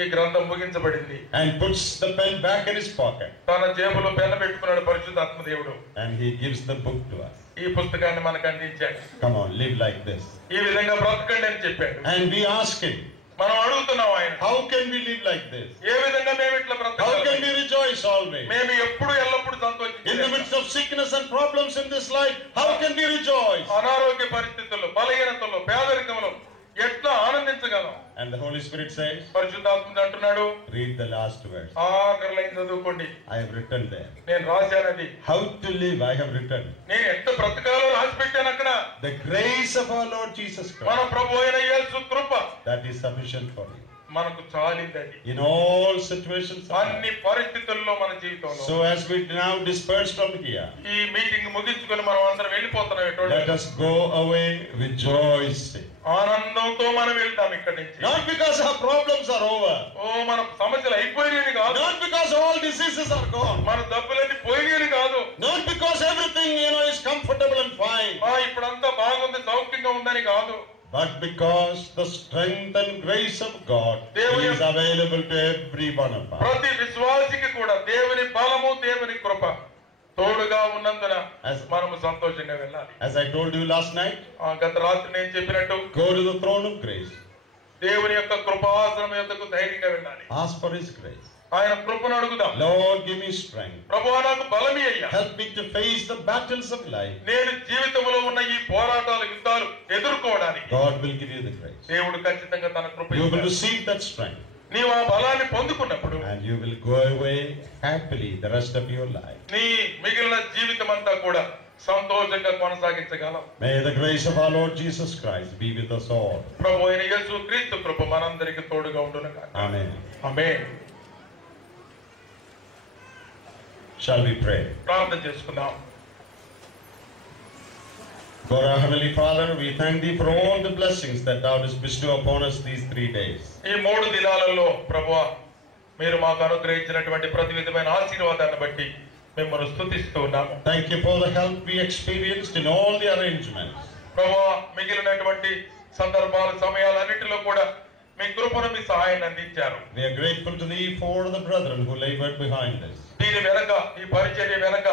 ఈ గ్రంథం ముగించబడింది. And puts the pen back in his pocket. తన జేబులో పెన్ను పెట్టుకున్నాడు పరిశుద్ధాత్మ దేవుడు. And he gives the book to us. ఈ పుస్తకాన్ని మనకు అందించాడు. Come on, live like this. ఈ విధంగా బ్రతకండి అని చెప్పాడు. And we ask him, మనం అడుగుతున్నాం ఆయన, how can we live like this? ఏ విధంగా మేము ఇట్లా How can బ్రతకాలి? we rejoice always? మేము ఎప్పుడు ఎల్లప్పుడు In the సంతోషించాలి. midst of sickness and problems in this life, how can we rejoice? అనారోగ్య పరిస్థితుల్లో, బలహీనతల్లో, పేదరికంలో ఎట్లా ఆనందించగలం? And the Holy Spirit says, పరిశుద్ధాత్ముడు అంటున్నాడు, read the last verse. ఆఖరి లైన్ చదువుకోండి. I have written there. నేను రాశానది. How to live, I have written. నేను ఎంత బ్రతకాలో రాసి పెట్టాను అక్కడ. The grace of our Lord Jesus మన Christ, ప్రభు అయిన యేసు కృప that is sufficient for you. మనకు చాలిందది In all situations of అన్ని life. పరిస్థితుల్లో మన జీవితంలో. So as we now disperse from here, ఈ మీటింగ్ ముగించుకొని మనం అందరం వెళ్ళిపోతున్నాం. let ఎటువంటి us go away rejoicing. ఆనందంతో మనం వెళ్తాం ఇక్కడి నుంచి. Not because our problems are over. మన సమస్యలు అయిపోయినాయని కాదు. Not because all diseases are gone. మన డబ్బులన్నీ పోయినాయని కాదు. Not because everything, is comfortable and fine. ఇప్పుడంతా బాగుంది, సౌఖ్యంగా ఉందని కాదు. But because the strength and grace of God is available to every one of us. ప్రతి విశ్వాసికి కూడా దేవుని బలము, దేవుని కృప తోడుగా ఉన్నందున మనము సంతోషంగా వెళ్ళాలి. As I told you last night, గత రాత్రి నేను చెప్పినట్టు, go to the throne of grace. దేవుని యొక్క కృపాసనం యొద్దకు ధైర్యంగా వెళ్ళాలి. Ask for his grace. ఆయన కృపను అడుగుదాం. Lord, give me strength. ప్రభువా నాకు బలమి అయ్యా. Help me to face the battles of life. నేను జీవితంలో ఉన్న ఈ పోరాటాలు, యుద్ధాలు ఎదుర్కోవడానికి God will give you the grace. దేవుడు ఖచ్చితంగా తన కృప You will ఇస్తాడు. receive that strength. నీవు ఆ బలాన్ని పొందుకున్నప్పుడు And you will go away happily the rest of your life. నీ మిగిలిన జీవితం అంతా కూడా సంతోషంగా కొనసాగించగలం. May the grace of our Lord Jesus Christ be with us all. ప్రభు అయిన యేసు క్రీస్తు కృప మనందరికీ తోడుగా ఉండును గాక. Amen. Amen. Shall we pray? ప్రార్థన చేసుకుందాం. For our Heavenly Father, we thank Thee for all the blessings that Thou dost bestow upon us these 3 days. ఈ 3 దినాలలో ప్రభువా మీరు మాకు అనుగ్రహించినటువంటి ప్రతి విధమైన ఆశీర్వాదాన్ని బట్టి మిమ్మల్ని స్తుతిస్తూ ఉన్నాము. Thank You for the help we experienced in all the arrangements. ప్రభువా మిగిలినటువంటి సందర్భాలు సమయాలన్నిటిలో కూడా మీ కృపను మీ సహాయాన్ని అందించారు. We are grateful to Thee for the brethren who labored behind this. దీని వెనక ఈ పరిచర్య వెనక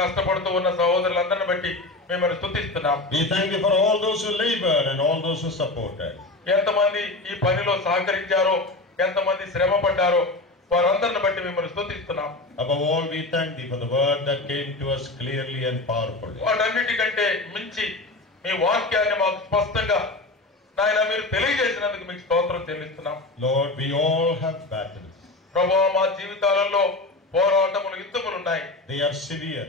కష్టపడుతూ ఉన్న సహోదరులందరిని బట్టి మిమ్మల్ని స్తుతిస్తున్నాం. We thank You for all those who labored and all those who supported. ఎంతమంది ఈ పనిలో సహకరించారో, ఎంతమంది శ్రమ పడ్డారో వారందరిని బట్టి మిమ్మల్ని స్తుతిస్తున్నాం. Above all, we thank Thee for the word that came to us clearly and powerfully. వాటన్నిటికంటే మించి మీ వాక్యాన్ని మాకు స్పష్టంగా నాయన మీరు తెలియజేసినందుకు మీకు స్తోత్రం చెల్లిస్తున్నాం. Lord, we all have battles. ప్రభువా మా జీవితాలలో పోరాటములు, యుద్ధములు ఉన్నాయి. They are severe.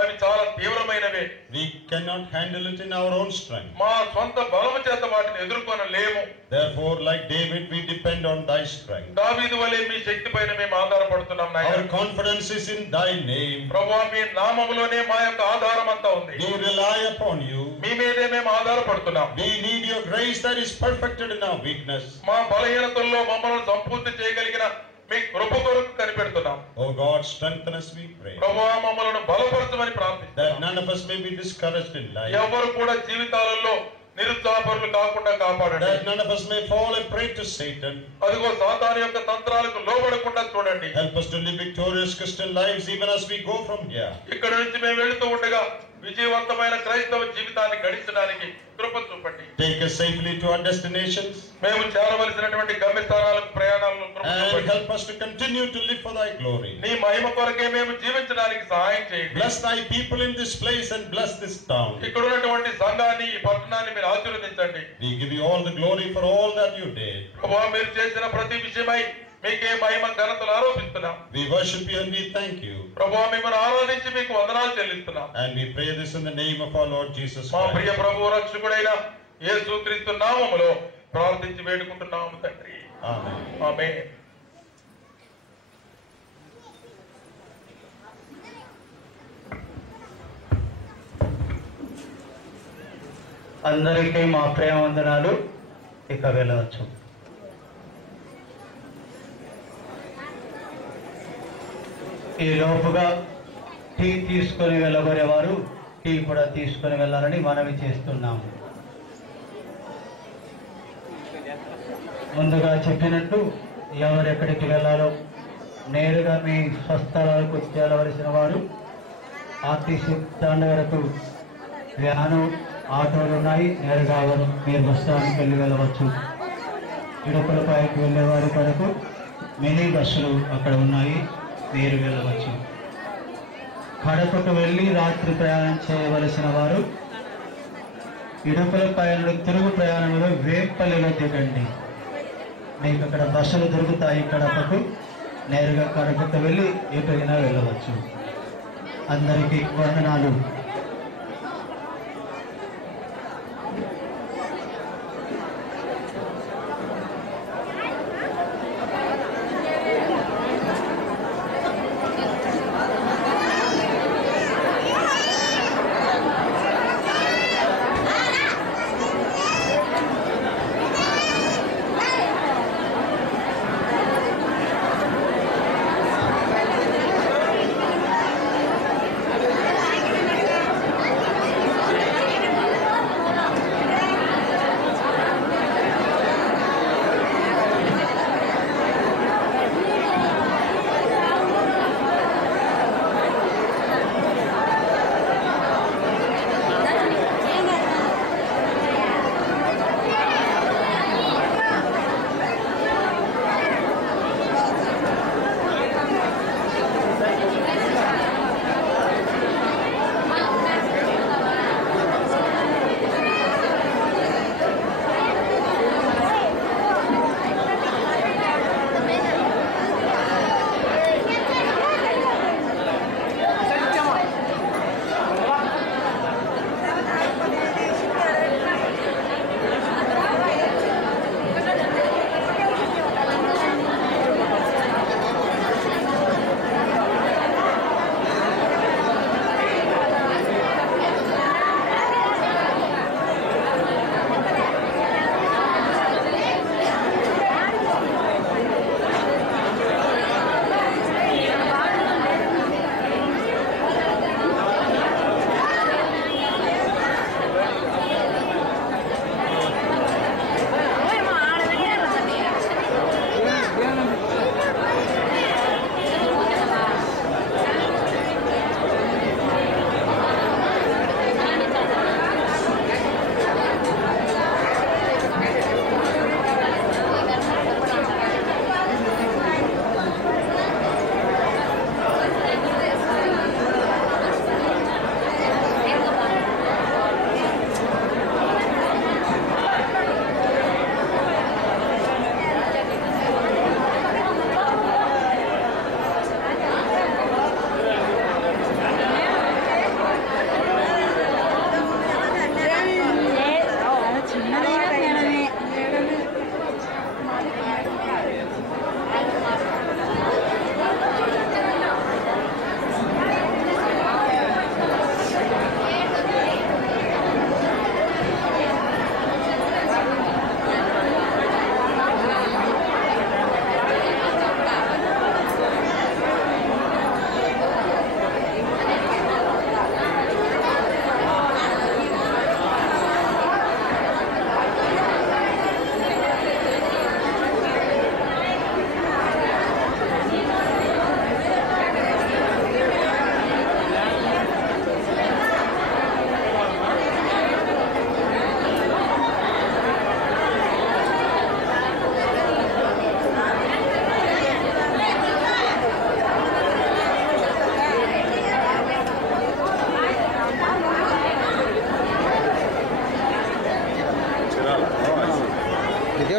అవి చాలా తీవ్రమైనవే. We cannot handle it in our own strength. మా సొంత బలము చేత వాటిని ఎదుర్కొనలేము. Therefore, like David, we depend on Thy strength. దావీదు వలె మీ శక్తి పైన మేము ఆధారపడుతున్నాం నాయనా. Our confidence is in Thy name. ప్రభువా మీ నామములోనే మా యొక్క ఆధారం అంతా ఉంది. We rely upon You. మీ మీదే మేము ఆధారపడుతున్నాం. We need Your grace that is perfected in our weakness. మా బలహీనతల్లో మమ్మల్ని సంపూర్తి చేయగలిగిన మీ కృప కొరకు కనిపెడుతున్నాం. Oh God, strengthen us, we pray. ప్రభువా మమ్మల్ని బలపరచమని ప్రార్థిస్తున్నాం. That none of us may be discouraged in life. ఎవరు కూడా జీవితాలలో నిరుత్సాహపరులు కాకుండా కాపాడండి. That none of us may fall a prey to Satan. అదిగో సాతాను యొక్క తంత్రాలకు లోబడకుండా చూడండి. Help us to live victorious Christian lives even as we go from here. ఇక్కడ నుంచి మేము వెళుతూ ఉండగా విజయవంతమైన క్రైస్తవ జీవితాన్ని గడించడానికి కృప చూపండి. Take us safely to our destinations. మేము చేరవలసినటువంటి గమ్యస్థానాలకు ప్రయాణాలను కృప And చూపండి. help us to continue to live for Thy glory. నీ మహిమ కొరకే మేము జీవించడానికి సహాయం చేయండి. Bless Thy people in this place and bless this town. ఇక్కడ ఉన్నటువంటి సంఘాన్ని, ఈ పట్టణాన్ని మీరు ఆశీర్వదించండి. We give You all the glory for all that You did. ప్రభువా మీరు చేసిన ప్రతి విషయమై మీకే మహిమ ఘనతలు ఆరోపిస్తున్నాం. We worship You and we thank You. ప్రభువా మిమ్మల్ని ఆరాధించి మీకు వందనాలు చెల్లిస్తున్నాం. And we pray this in the name of our Lord Jesus మా ప్రియ Christ. ప్రభువు రక్షకుడైన యేసుక్రీస్తు నామములో ప్రార్థించి వేడుకుంటున్నాము తండ్రి. Amen. ఆమేన్. అందరికీ మా ప్రేమ వందనాలు. ఇక వెళ్ళవచ్చు. ఈ లోపుగా టీ తీసుకొని వెళ్ళబోయేవారు టీ కూడా తీసుకొని వెళ్ళాలని మనవి చేస్తున్నాము. ముందుగా చెప్పినట్టు ఎవరెక్కడికి వెళ్ళాలో నేరుగా మీ స్వస్థలాలకు చేరవలసిన వారు ఆర్టీసీ స్టాండ్ వరకు వ్యాను, ఆటోలు ఉన్నాయి. నేరుగా మీరు బస్టాండ్కి వెళ్ళి వెళ్ళవచ్చు. ఇడుపులపైకి వెళ్ళేవారి కొరకు మినీ బస్సులు అక్కడ ఉన్నాయి, మీరు వెళ్ళవచ్చు. కడపకు వెళ్ళి రాత్రి ప్రయాణం చేయవలసిన వారు ఇడుపులపై తిరుగు ప్రయాణంలో వేంపల్లిలో దిగండి. మీకు అక్కడ బస్సులు దొరుకుతాయి. కడపకు నేరుగా కడపకు వెళ్ళి ఎటువైనా వెళ్ళవచ్చు. అందరికీ వందనాలు.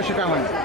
రక్షితామండి.